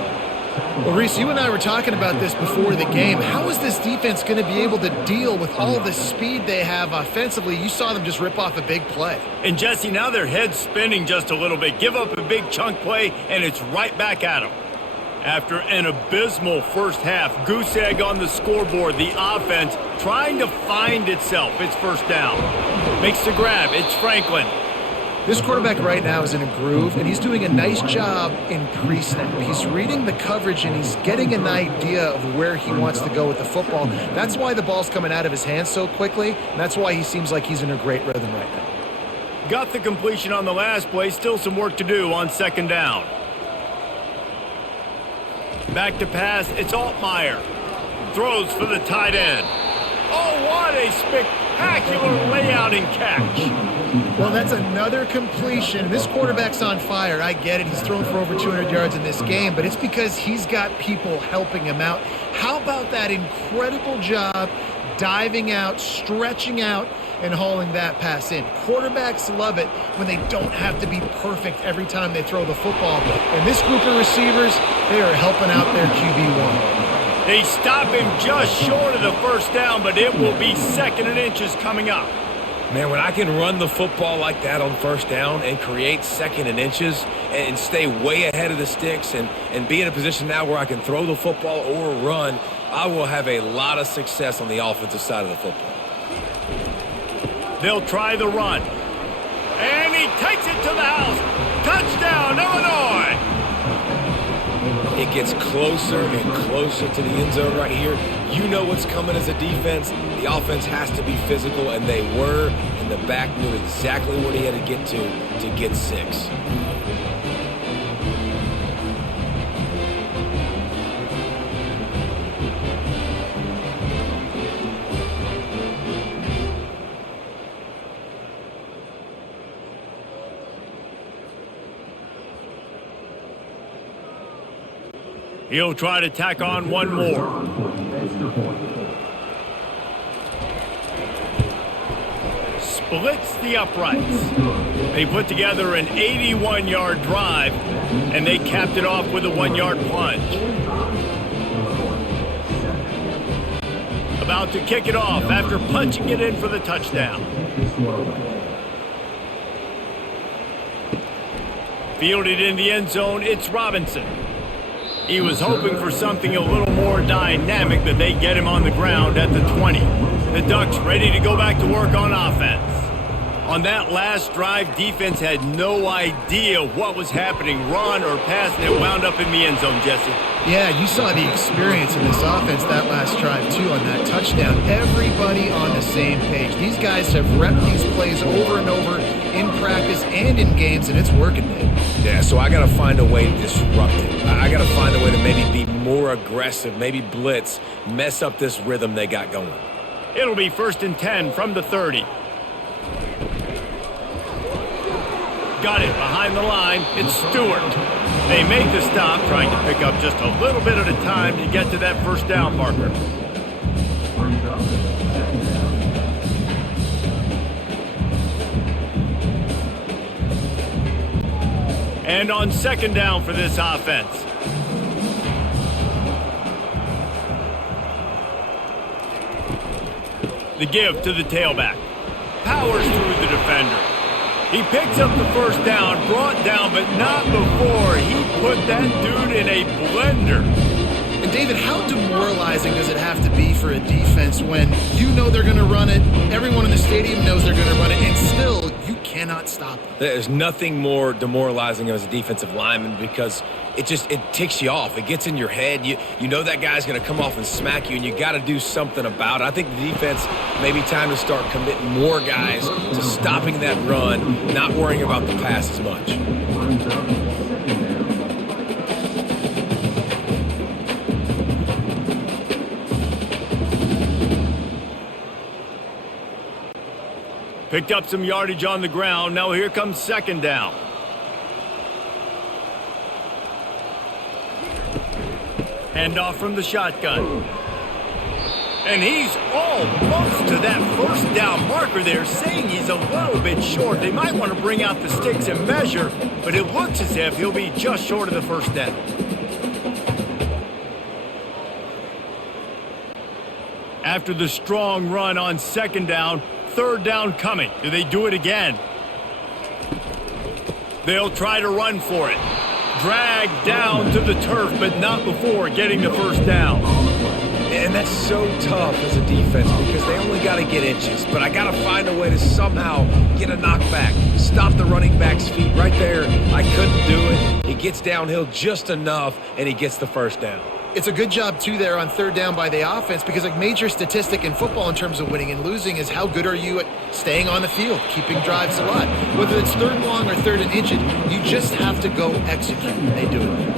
Well, Reese, you and I were talking about this before the game. How is this defense going to be able to deal with all the speed they have offensively? You saw them just rip off a big play. And, Jesse, now their head's spinning just a little bit. Give up a big chunk play, and it's right back at them. After an abysmal first half, goose egg on the scoreboard, the offense trying to find itself. It's 1st down. Makes the grab. It's Franklin. This quarterback right now is in a groove, and he's doing a nice job in pre-snap. He's reading the coverage, and he's getting an idea of where he wants to go with the football. That's why the ball's coming out of his hands so quickly, and that's why he seems like he's in a great rhythm right now. Got the completion on the last play. Still some work to do on 2nd down. Back to pass. It's Altmaier. Throws for the tight end. Oh, what a spectacular layout and catch. Well, that's another completion. This quarterback's on fire. I get it. He's thrown for over 200 yards in this game, but it's because he's got people helping him out. How about that incredible job diving out, stretching out, and hauling that pass in? Quarterbacks love it when they don't have to be perfect every time they throw the football. And this group of receivers, they are helping out their QB1. They stop him just short of the 1st down, but it will be 2nd and inches coming up. Man, when I can run the football like that on 1st down and create 2nd and inches and stay way ahead of the sticks and be in a position now where I can throw the football or run, I will have a lot of success on the offensive side of the football. They'll try the run. And he takes it to the house. Touchdown, Illinois! It gets closer and closer to the end zone right here. You know what's coming as a defense. The offense has to be physical, and they were, and the back knew exactly what he had to get 6. He'll try to tack on one more. Splits the uprights. They put together an 81-yard drive, and they capped it off with a 1-yard plunge. About to kick it off after punching it in for the touchdown. Fielded in the end zone, it's Robinson. He was hoping for something a little more dynamic, but they get him on the ground at the 20. The Ducks ready to go back to work on offense. On that last drive, defense had no idea what was happening, run or pass, and it wound up in the end zone, Jesse. Yeah, you saw the experience in this offense that last drive, too, on that touchdown. Everybody on the same page. These guys have repped these plays over and over in practice and in games, and it's working, Dave. Yeah, so I got to find a way to disrupt it. I got to find a way to maybe be more aggressive, maybe blitz, mess up this rhythm they got going. It'll be 1st and 10 from the 30. Got it behind the line. It's Stewart. They make the stop, trying to pick up just a little bit at a time to get to that 1st down marker. And on 2nd down for this offense. The give to the tailback. Powers through the defender. He picks up the first down, brought down, but not before he put that dude in a blender. And David, how demoralizing does it have to be for a defense when you know they're going to run it, everyone in the stadium knows they're going to run it, and still you cannot stop them? There's nothing more demoralizing as a defensive lineman because it ticks you off. It gets in your head. You know that guy's going to come off and smack you, and you got to do something about it. I think the defense may be time to start committing more guys to stopping that run, not worrying about the pass as much. Picked up some yardage on the ground. Now here comes second down. Handoff from the shotgun. And he's almost to that first down marker there, saying he's a little bit short. They might want to bring out the sticks and measure, but it looks as if he'll be just short of the first down. After the strong run on second down, third down coming. Do they do it again? They'll try to run for it. Dragged down to the turf, but not before getting the first down. And that's so tough as a defense because they only got to get inches. But I got to find a way to somehow get a knockback, stop the running back's feet right there. I couldn't do it. He gets downhill just enough, and he gets the first down. It's a good job, too, there on third down by the offense because a major statistic in football in terms of winning and losing is how good are you at staying on the field, keeping drives alive. Whether it's third and long or third and inches, you just have to go execute. They do it.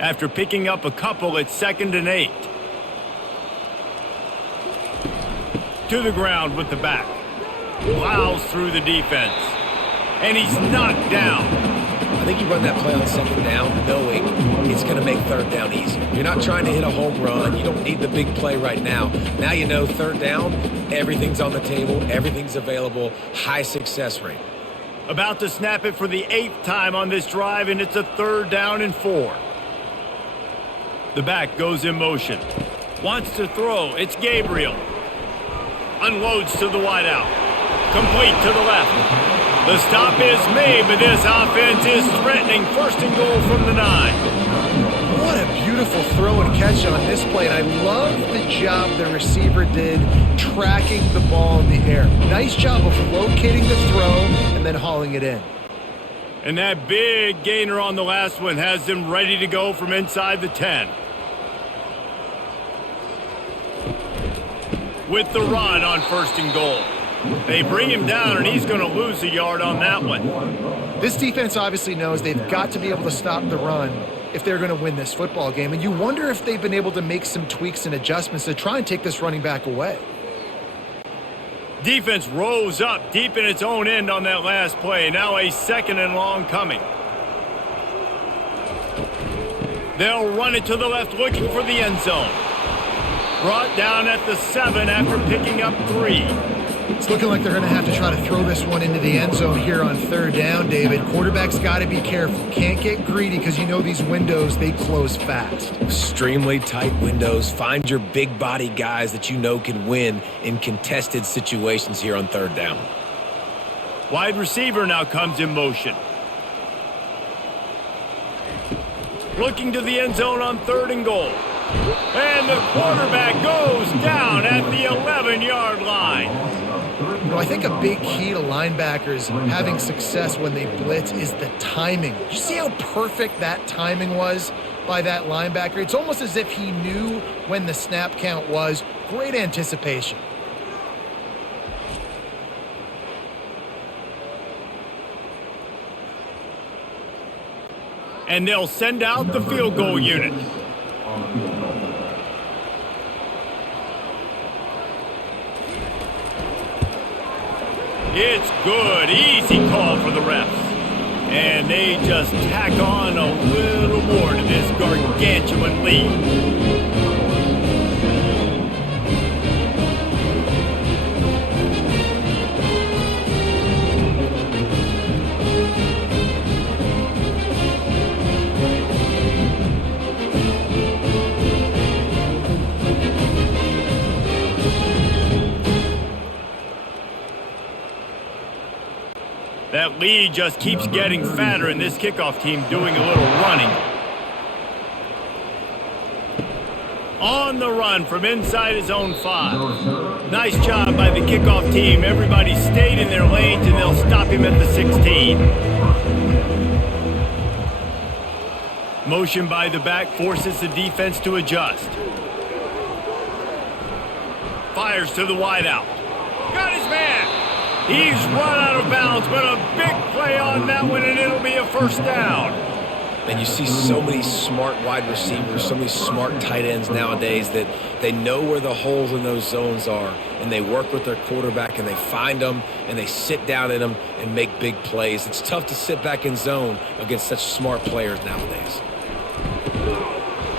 After picking up a couple at 2nd and 8. To the ground with the back. Plows through the defense. And he's knocked down. I think you run that play on second down knowing it's going to make third down easier. You're not trying to hit a home run. You don't need the big play right now. Now you know third down, everything's on the table, everything's available, high success rate. About to snap it for the 8th time on this drive, and it's a 3rd down and 4. The back goes in motion. Wants to throw. It's Gabriel. Unloads to the wideout. Complete to the left. The stop is made, but this offense is threatening. 1st and goal from the 9. What a beautiful throw and catch on this play. And I love the job the receiver did tracking the ball in the air. Nice job of locating the throw and then hauling it in. And that big gainer on the last one has them ready to go from inside the 10. With the run on 1st and goal. They bring him down, and he's going to lose a yard on that one. This defense obviously knows they've got to be able to stop the run if they're going to win this football game. And you wonder if they've been able to make some tweaks and adjustments to try and take this running back away. Defense rose up deep in its own end on that last play. Now a 2nd and long coming. They'll run it to the left looking for the end zone. Brought down at the 7 after picking up 3. It's looking like they're going to have to try to throw this one into the end zone here on 3rd down, David. Quarterback's got to be careful. Can't get greedy because you know these windows, they close fast. Extremely tight windows. Find your big body guys that you know can win in contested situations here on 3rd down. Wide receiver now comes in motion. Looking to the end zone on 3rd and goal. And the quarterback goes down at the 11-yard line. You know, I think a big key to linebackers having success when they blitz is the timing. Did you see how perfect that timing was by that linebacker? It's almost as if he knew when the snap count was. Great anticipation. And they'll send out the field goal unit. It's good. Easy call for the refs. And they just tack on a little more to this gargantuan lead. That lead just keeps getting fatter, and this kickoff team doing a little running. On the run from inside his own 5. Nice job by the kickoff team. Everybody stayed in their lanes, and they'll stop him at the 16. Motion by the back forces the defense to adjust. Fires to the wideout. Got his man. He's run out of bounds, but a big play on that one, and it'll be a first down. And you see so many smart wide receivers, so many smart tight ends nowadays that they know where the holes in those zones are, and they work with their quarterback, and they find them, and they sit down in them and make big plays. It's tough to sit back in zone against such smart players nowadays.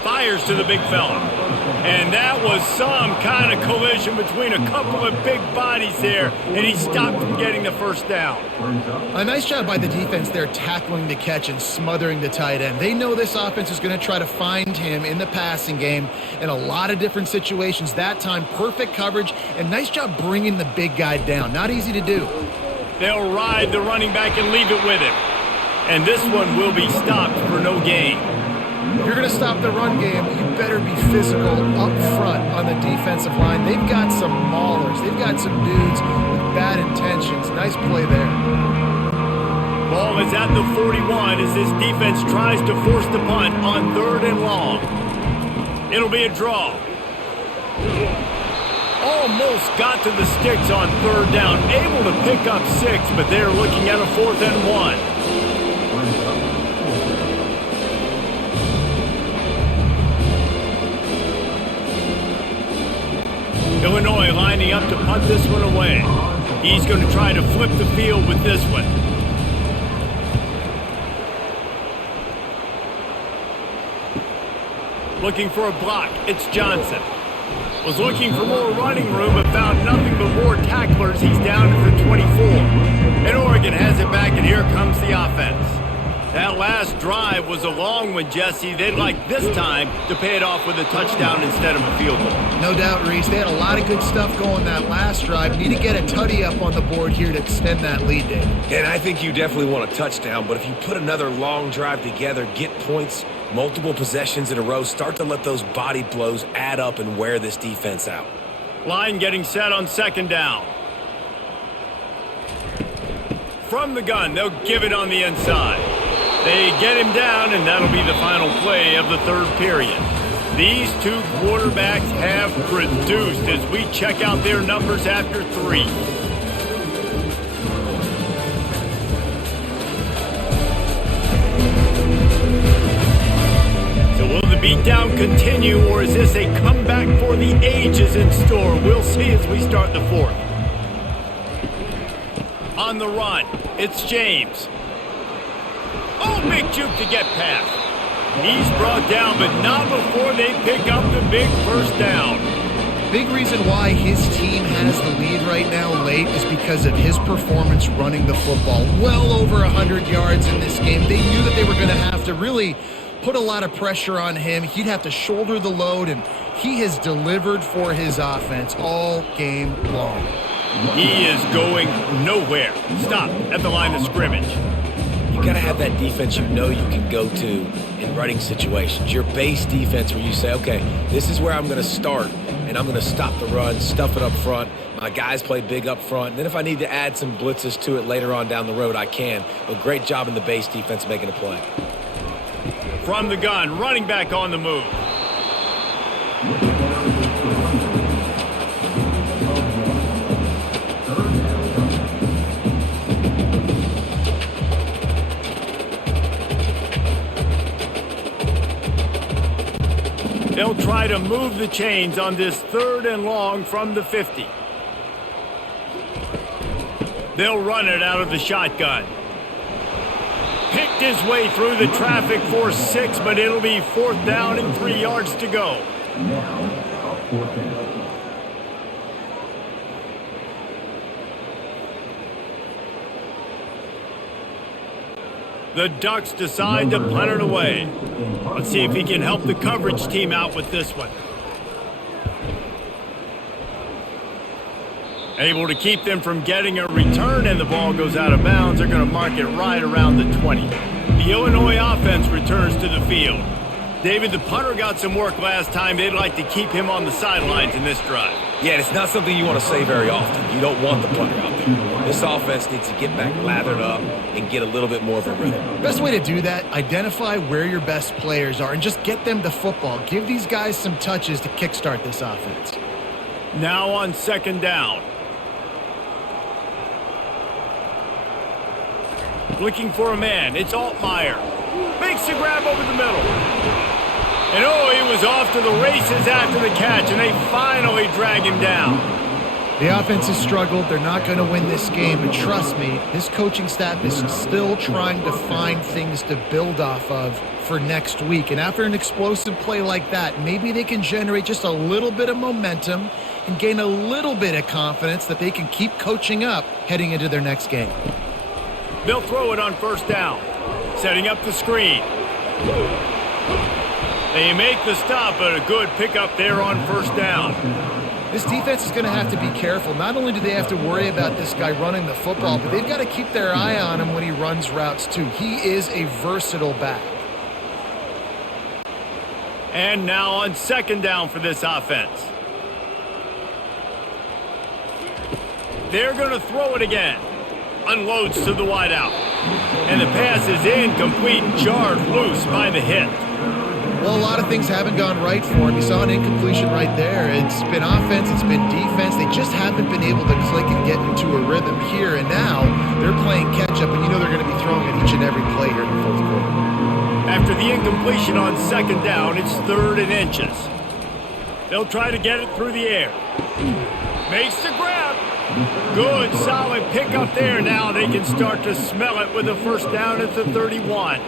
Fires to the big fella. And that was some kind of collision between a couple of big bodies there, and he stopped from getting the first down. A nice job by the defense there tackling the catch and smothering the tight end. They know this offense is going to try to find him in the passing game in a lot of different situations. That time, perfect coverage, and nice job bringing the big guy down. Not easy to do. They'll ride the running back and leave it with him. And this one will be stopped for no gain. If you're going to stop the run game, you better be physical up front on the defensive line. They've got some maulers. They've got some dudes with bad intentions. Nice play there. Ball is at the 41 as this defense tries to force the punt on 3rd and long. It'll be a draw. Almost got to the sticks on 3rd down. Able to pick up 6, but they're looking at a 4th and 1. Illinois lining up to punt this one away. He's going to try to flip the field with this one. Looking for a block. It's Johnson. Was looking for more running room, but found nothing but more tacklers. He's down to the 24. And Oregon has it back, and here comes the offense. That last drive was a long one, Jesse. They'd like this time to pay it off with a touchdown instead of a field goal. No doubt, Reese. They had a lot of good stuff going that last drive. Need to get a tutty up on the board here to extend that lead, Dave. And I think you definitely want a touchdown, but if you put another long drive together, get points, multiple possessions in a row, start to let those body blows add up and wear this defense out. Line getting set on 2nd down. From the gun, they'll give it on the inside. They get him down, and that'll be the final play of the 3rd period. These two quarterbacks have produced as we check out their numbers after 3. So will the beatdown continue, or is this a comeback for the ages in store? We'll see as we start the 4th. On the run, it's James. Oh, big juke to get past. He's brought down, but not before they pick up the big first down. Big reason why his team has the lead right now late is because of his performance running the football. Well over 100 yards in this game. They knew that they were going to have to really put a lot of pressure on him. He'd have to shoulder the load, and he has delivered for his offense all game long. He is going nowhere. Stop at the line of scrimmage. You got to have that defense you know you can go to in running situations. Your base defense where you say, okay, this is where I'm going to start, and I'm going to stop the run, stuff it up front. My guys play big up front. And then if I need to add some blitzes to it later on down the road, I can. But great job in the base defense making a play. From the gun, running back on the move. They'll try to move the chains on this 3rd and long from the 50. They'll run it out of the shotgun. Picked his way through the traffic for 6, but it'll be 4th down and 3 yards to go. The Ducks decide to punt it away. Let's see if he can help the coverage team out with this one. Able to keep them from getting a return, and the ball goes out of bounds. They're going to mark it right around the 20. The Illinois offense returns to the field. David, the punter got some work last time. They'd like to keep him on the sidelines in this drive. Yeah, it's not something you want to say very often. You don't want the punter out there. This offense needs to get back lathered up and get a little bit more of a rhythm. Best way to do that, identify where your best players are and just get them the football. Give these guys some touches to kickstart this offense. Now on second down. Looking for a man. It's Altmaier. Makes the grab over the middle. And oh, he was off to the races after the catch, and they finally drag him down. The offense has struggled. They're not going to win this game, but trust me, this coaching staff is still trying to find things to build off of for next week. And after an explosive play like that, maybe they can generate just a little bit of momentum and gain a little bit of confidence that they can keep coaching up heading into their next game. They'll throw it on first down. Setting up the screen. They make the stop, but a good pickup there on first down. This defense is going to have to be careful. Not only do they have to worry about this guy running the football, but they've got to keep their eye on him when he runs routes too. He is a versatile back. And now on second down for this offense. They're going to throw it again. Unloads to the wideout. And the pass is incomplete, jarred loose by the hit. Well, a lot of things haven't gone right for him. You saw an incompletion right there. It's been offense, it's been defense. They just haven't been able to click and get into a rhythm here. And now they're playing catch-up, and you know they're going to be throwing it each and every play here in the fourth quarter. After the incompletion on second down, it's 3rd and inches. They'll try to get it through the air. Makes the grab. Good, solid pickup there. Now they can start to smell it with a first down at the 31.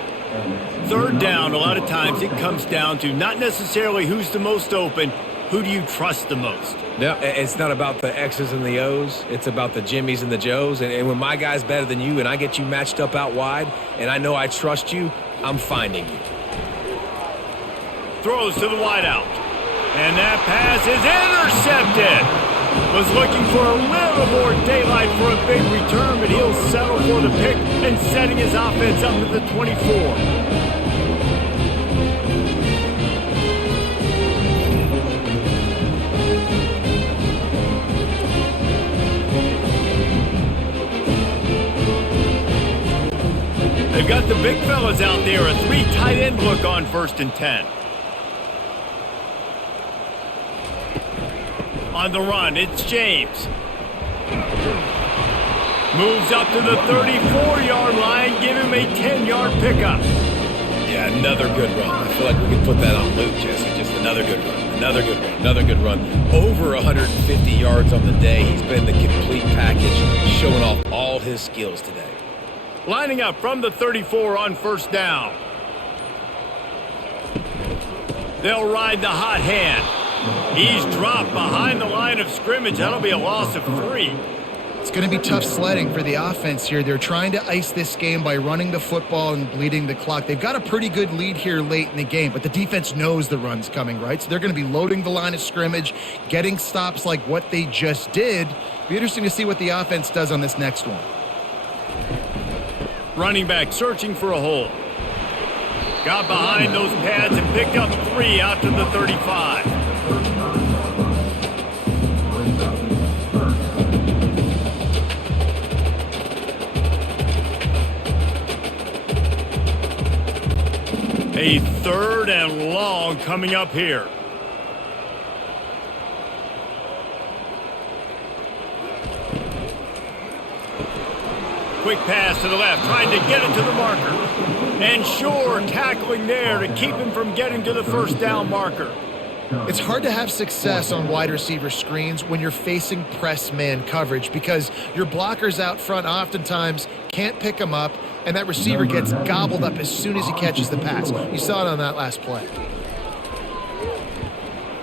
Third down, a lot of times it comes down to not necessarily who's the most open, who do you trust the most? Yeah, it's not about the X's and the O's. It's about the Jimmys and the Joes. And when my guy's better than you and I get you matched up out wide and I know I trust you, I'm finding you. Throws to the wideout. And that pass is intercepted. Was looking for a little more daylight for a big return, but he'll settle for the pick and setting his offense up at the 24. They've got the big fellas out there, a 3 tight end look on 1st and 10. On the run, it's James. Moves up to the 34-yard line, give him a 10-yard pickup. Yeah, another good run. I feel like we could put that on Luke, Jesse. Just another good run, another good run, another good run. Over 150 yards on the day. He's been the complete package, showing off all his skills today. Lining up from the 34 on first down. They'll ride the hot hand. He's dropped behind the line of scrimmage. That'll be a loss of 3. It's going to be tough sledding for the offense here. They're trying to ice this game by running the football and bleeding the clock. They've got a pretty good lead here late in the game, but the defense knows the run's coming, right? So they're going to be loading the line of scrimmage, getting stops like what they just did. Be interesting to see what the offense does on this next one. Running back searching for a hole. Got behind those pads and picked up 3 out to the 35. A 3rd and long coming up here. Quick pass to the left, trying to get it to the marker. And Shore tackling there to keep him from getting to the first down marker. It's hard to have success on wide receiver screens when you're facing press man coverage because your blockers out front oftentimes can't pick them up, and that receiver gets gobbled up as soon as he catches the pass. You saw it on that last play.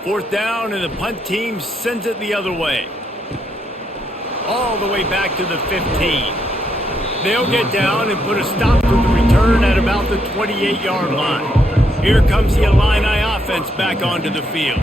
4th down, and the punt team sends it the other way. All the way back to the 15. They'll get down and put a stop to the return at about the 28-yard line. Here comes the Illini offense back onto the field.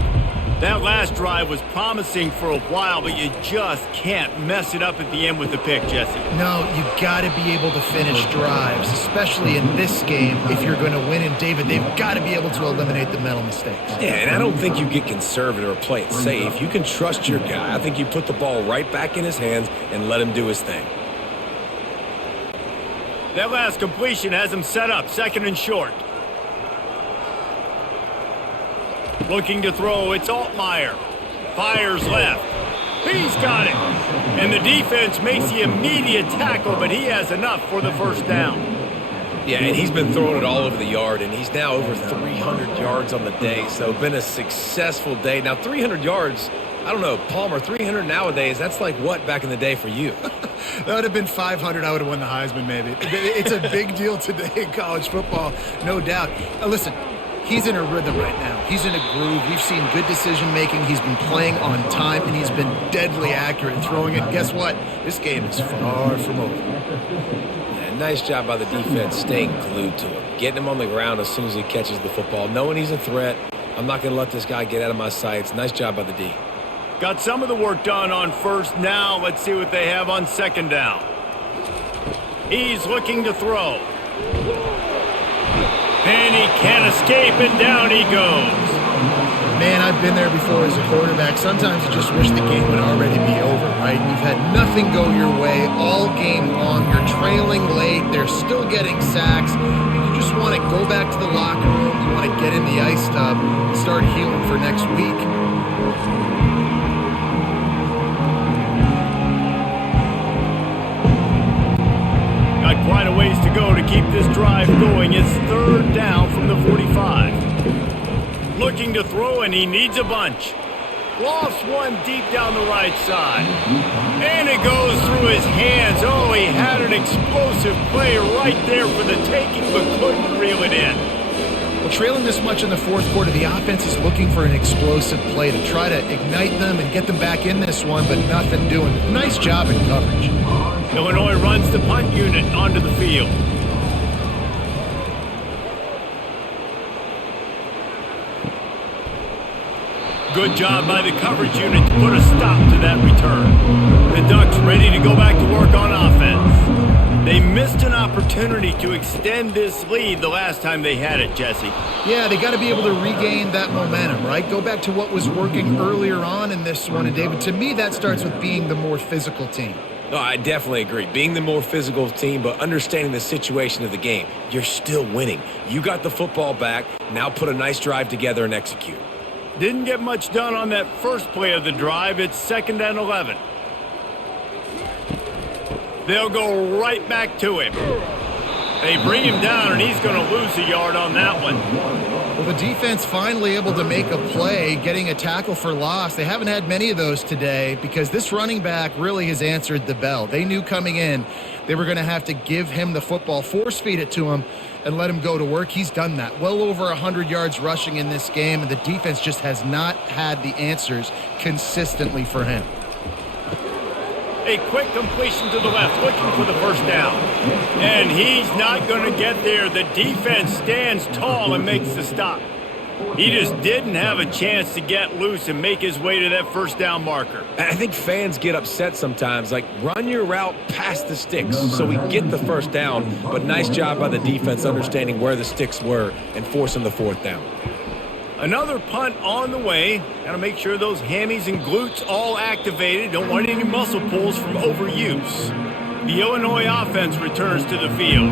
That last drive was promising for a while, but you just can't mess it up at the end with the pick, Jesse. No, you got to be able to finish drives, especially in this game. If you're going to win, and David, they've got to be able to eliminate the mental mistakes. Yeah, and I don't think you get conservative or play it safe. You can trust your guy. I think you put the ball right back in his hands and let him do his thing. That last completion has him set up, 2nd and short. Looking to throw, it's Altmaier. Fires left. He's got it. And the defense makes the immediate tackle, but he has enough for the first down. Yeah, and he's been throwing it all over the yard, and he's now over 300 yards on the day, so been a successful day. Now, 300 yards, I don't know, Palmer, 300 nowadays, that's like what back in the day for you? That would have been 500. I would have won the Heisman, maybe. It's a big deal today in college football, no doubt. Listen, he's in a rhythm right now. He's in a groove. We've seen good decision-making. He's been playing on time, and he's been deadly accurate throwing it. Guess what? This game is far from over. Yeah, nice job by the defense staying glued to him, getting him on the ground as soon as he catches the football, knowing he's a threat. I'm not going to let this guy get out of my sights. Nice job by the D. Got some of the work done on first. Now let's see what they have on 2nd down. He's looking to throw. And he can't escape, and down he goes. Man, I've been there before as a quarterback. Sometimes you just wish the game would already be over, right? You've had nothing go your way all game long. You're trailing late. They're still getting sacks. You just want to go back to the locker room. You want to get in the ice tub and start healing for next week. Got quite a ways to go to keep this drive going. It's 3rd down from the 45. Looking to throw, and he needs a bunch. Lofts one deep down the right side. And it goes through his hands. Oh, he had an explosive play right there for the taking, but couldn't reel it in. Well, trailing this much in the 4th quarter, the offense is looking for an explosive play to try to ignite them and get them back in this one, but nothing doing. Nice job in coverage. Illinois runs the punt unit onto the field. Good job by the coverage unit to put a stop to that return. The Ducks ready to go back to work on offense. They missed an opportunity to extend this lead the last time they had it, Jesse. Yeah, they got to be able to regain that momentum, right? Go back to what was working earlier on in this one. And, David, to me, that starts with being the more physical team. No, I definitely agree. Being the more physical team, but understanding the situation of the game. You're still winning. You got the football back. Now put a nice drive together and execute. Didn't get much done on that first play of the drive. It's 2nd and 11. They'll go right back to him. They bring him down, and he's going to lose a yard on that one. Well, the defense finally able to make a play, getting a tackle for loss. They haven't had many of those today because this running back really has answered the bell. They knew coming in they were going to have to give him the football, force feed it to him, and let him go to work. He's done that. Well over 100 yards rushing in this game, and the defense just has not had the answers consistently for him. A quick completion to the left, looking for the first down. And he's not going to get there. The defense stands tall and makes the stop. He just didn't have a chance to get loose and make his way to that first down marker. I think fans get upset sometimes, like run your route past the sticks so we get the first down, but nice job by the defense understanding where the sticks were and forcing the 4th down. Another punt on the way. Got to make sure those hammies and glutes all activated. Don't want any muscle pulls from overuse. The Illinois offense returns to the field.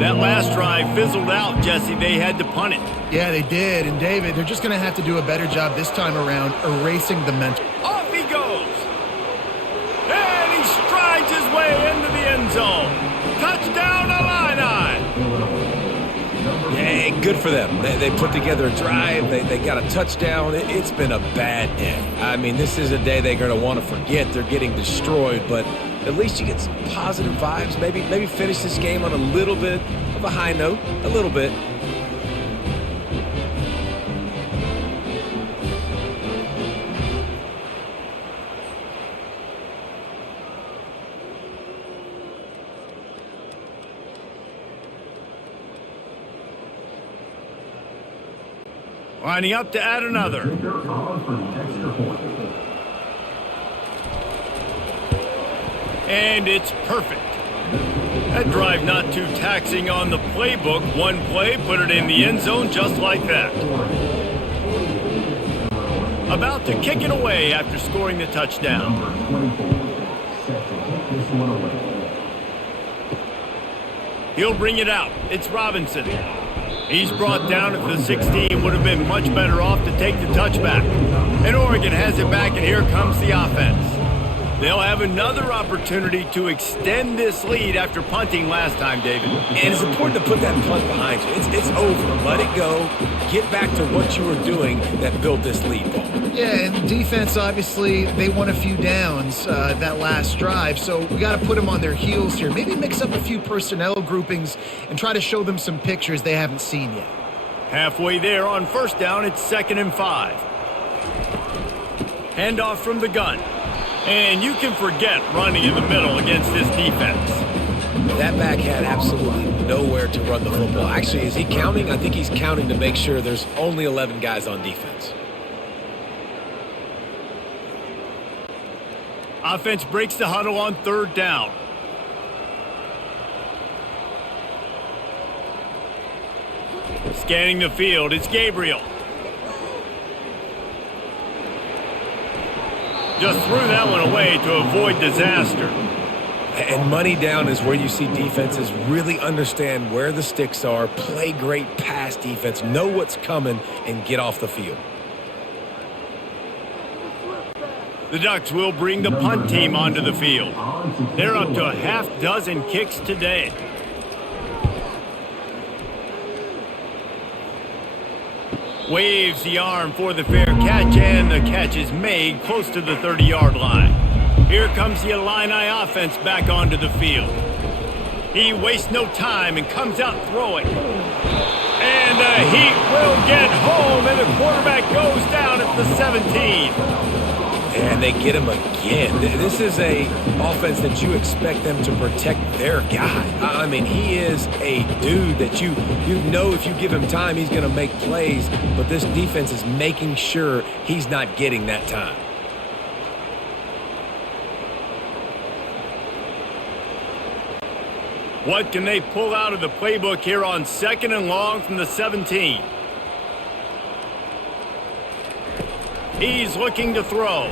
That last drive fizzled out, Jesse. They had to punt it. Yeah, they did. And, David, they're just going to have to do a better job this time around erasing the mental. Off he goes. And he strides his way into the end zone. Touchdown, Illini. Yeah, good for them. They put together a drive. They got a touchdown. It's been a bad day. I mean, this is a day they're going to want to forget. They're getting destroyed, but at least you get some positive vibes. Maybe finish this game on a little bit of a high note. A little bit. Lining up to add another. And it's perfect. That drive not too taxing on the playbook. One play, put it in the end zone just like that. About to kick it away after scoring the touchdown. He'll bring it out. It's Robinson. He's brought down at the 16. Would have been much better off to take the touchback. And Oregon has it back, and here comes the offense. They'll have another opportunity to extend this lead after punting last time, David. And it's important to put that punt behind you. It's over. Let it go. Get back to what you were doing that built this lead, Paul. Yeah, and defense, obviously, they won a few downs that last drive, so we got to put them on their heels here. Maybe mix up a few personnel groupings and try to show them some pictures they haven't seen yet. Halfway there on first down, it's 2nd and 5. Handoff from the gun. And you can forget running in the middle against this defense. That back had absolutely nowhere to run the football. Actually, is he counting? I think he's counting to make sure there's only 11 guys on defense. Offense breaks the huddle on 3rd down. Scanning the field, it's Gabriel. Just threw that one away to avoid disaster. And money down is where you see defenses really understand where the sticks are, play great pass defense, know what's coming, and get off the field. The Ducks will bring the punt team onto the field. They're up to a half dozen kicks today. Waves the arm for the fair catch, and the catch is made close to the 30-yard line. Here comes the Illini offense back onto the field. He wastes no time and comes out throwing. And the Heat will get home, and the quarterback goes down at the 17. And they get him again. This is a offense that you expect them to protect their guy. I mean, he is a dude that you know if you give him time, he's going to make plays. But this defense is making sure he's not getting that time. What can they pull out of the playbook here on 2nd and long from the 17? He's looking to throw.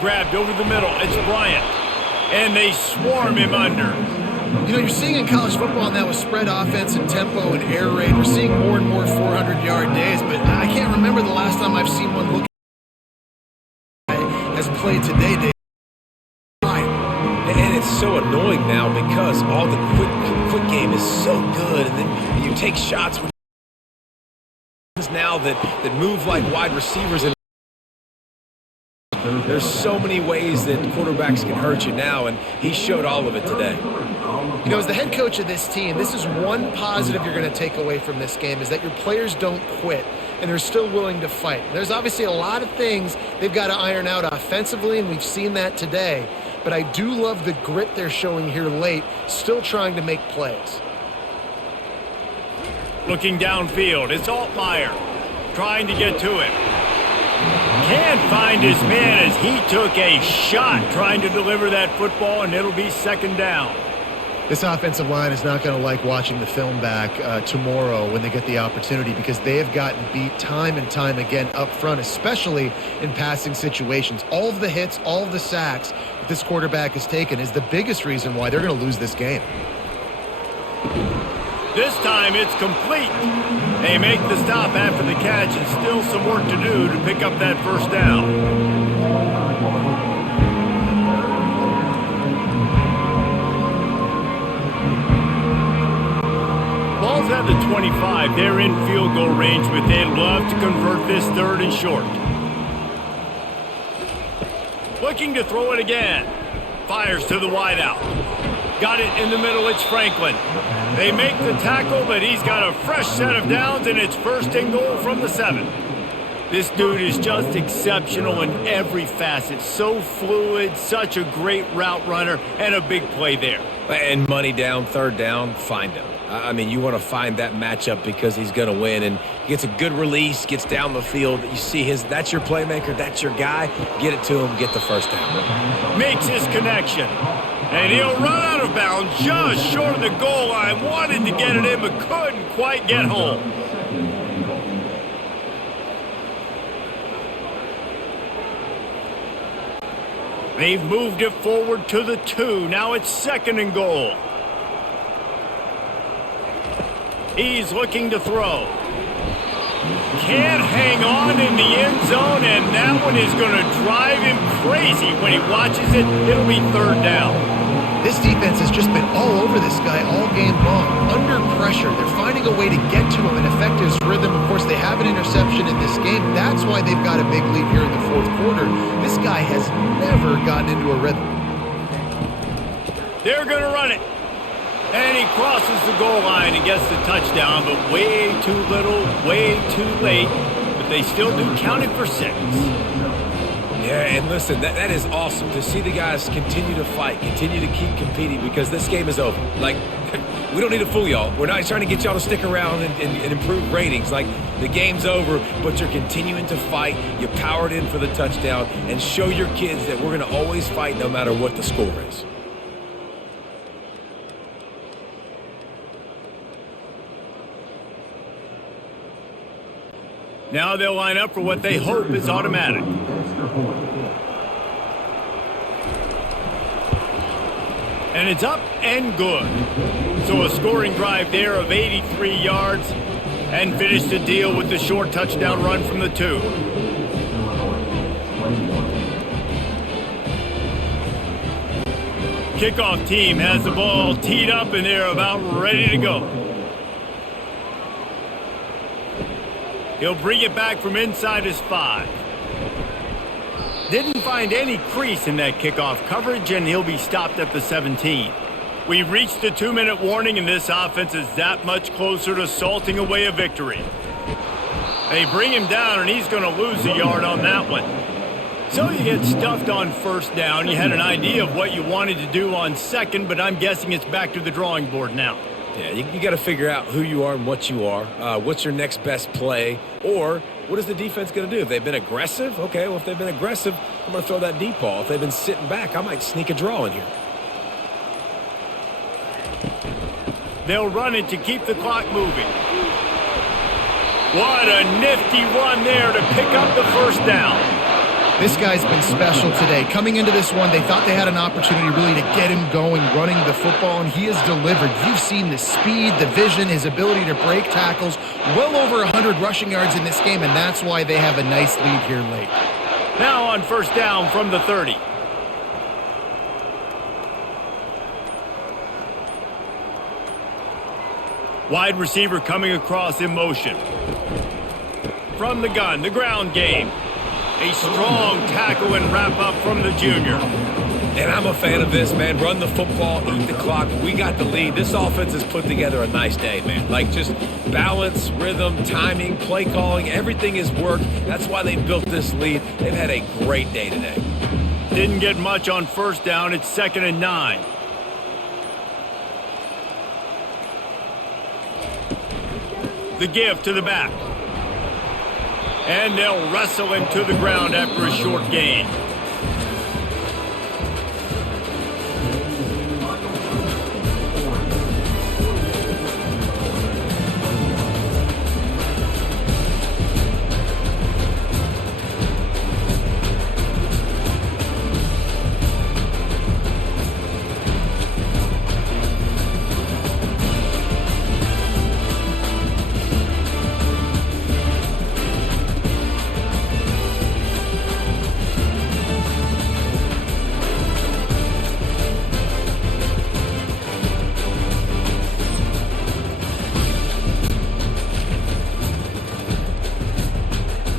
Grabbed over the middle. It's Bryant. And they swarm him under. You know, you're seeing in college football now with spread offense and tempo and air raid, we're seeing more and more 400-yard days, but I can't remember the last time I've seen one look as played today, Dave. And it's so annoying now because all the quick game is so good, and then you take shots with now that move like wide receivers, and there's so many ways that quarterbacks can hurt you now, and he showed all of it today. You know, as the head coach of this team, this is one positive you're going to take away from this game, is that your players don't quit, and they're still willing to fight. There's obviously a lot of things they've got to iron out offensively, and we've seen that today. But I do love the grit they're showing here late, still trying to make plays. Looking downfield, it's Altmaier trying to get to him. Can't find his man as he took a shot trying to deliver that football, and it'll be 2nd down. This offensive line is not going to like watching the film back tomorrow when they get the opportunity, because they have gotten beat time and time again up front, especially in passing situations. All of the hits, all of the sacks that this quarterback has taken is the biggest reason why they're going to lose this game. This time it's complete. They make the stop after the catch, and still some work to do to pick up that 1st down. Ball's at the 25. They're in field goal range, but they'd love to convert this 3rd and short. Looking to throw it again. Fires to the wideout. Got it in the middle. It's Franklin. They make the tackle, but he's got a fresh set of downs, and it's 1st and goal from the 7. This dude is just exceptional in every facet. So fluid, such a great route runner, and a big play there. And money down, 3rd down, find him. I mean, you want to find that matchup because he's going to win, and he gets a good release, gets down the field. You see that's your playmaker, that's your guy. Get it to him, get the first down. Makes his connection. And he'll run out of bounds just short of the goal line. Wanted to get it in, but couldn't quite get home. They've moved it forward to the 2. Now it's 2nd and goal. He's looking to throw. Can't hang on in the end zone, and that one is going to drive him crazy when he watches it. It'll be 3rd down. This defense has just been all over this guy all game long. Under pressure, they're finding a way to get to him and affect his rhythm. Of course, they have an interception in this game. That's why they've got a big lead here in the 4th quarter. This guy has never gotten into a rhythm. They're going to run it. And he crosses the goal line and gets the touchdown, but way too little, way too late. But they still do count it for 6. Yeah, and listen, that is awesome to see the guys continue to fight, continue to keep competing, because this game is over. Like, we don't need to fool y'all. We're not trying to get y'all to stick around and improve ratings. Like, the game's over, but you're continuing to fight. You powered in for the touchdown, and show your kids that we're going to always fight no matter what the score is. Now they'll line up for what they hope is automatic. And it's up and good. So a scoring drive there of 83 yards and finished the deal with the short touchdown run from the 2. Kickoff team has the ball teed up and they're about ready to go. He'll bring it back from inside his 5. Didn't find any crease in that kickoff coverage, and he'll be stopped at the 17. We've reached the 2-minute warning, and this offense is that much closer to salting away a victory. They bring him down, and he's going to lose a yard on that one. So you get stuffed on 1st down. You had an idea of what you wanted to do on 2nd, but I'm guessing it's back to the drawing board now. Yeah, you got to figure out who you are and what you are. What's your next best play? Or what is the defense going to do? If they've been aggressive, okay, well, if they've been aggressive, I'm going to throw that deep ball. If they've been sitting back, I might sneak a draw in here. They'll run it to keep the clock moving. What a nifty run there to pick up the 1st down. This guy's been special today. Coming into this one, they thought they had an opportunity really to get him going, running the football, and he has delivered. You've seen the speed, the vision, his ability to break tackles. Well over 100 rushing yards in this game, and that's why they have a nice lead here late. Now on 1st down from the 30. Wide receiver coming across in motion. From the gun, the ground game. A strong tackle and wrap up from the junior. And I'm a fan of this, man. Run the football, eat the clock. We got the lead. This offense has put together a nice day, man. Like, just balance, rhythm, timing, play calling, everything has worked. That's why they built this lead. They've had a great day today. Didn't get much on 1st down. It's 2nd and 9. The give to the back. And they'll wrestle him to the ground after a short gain.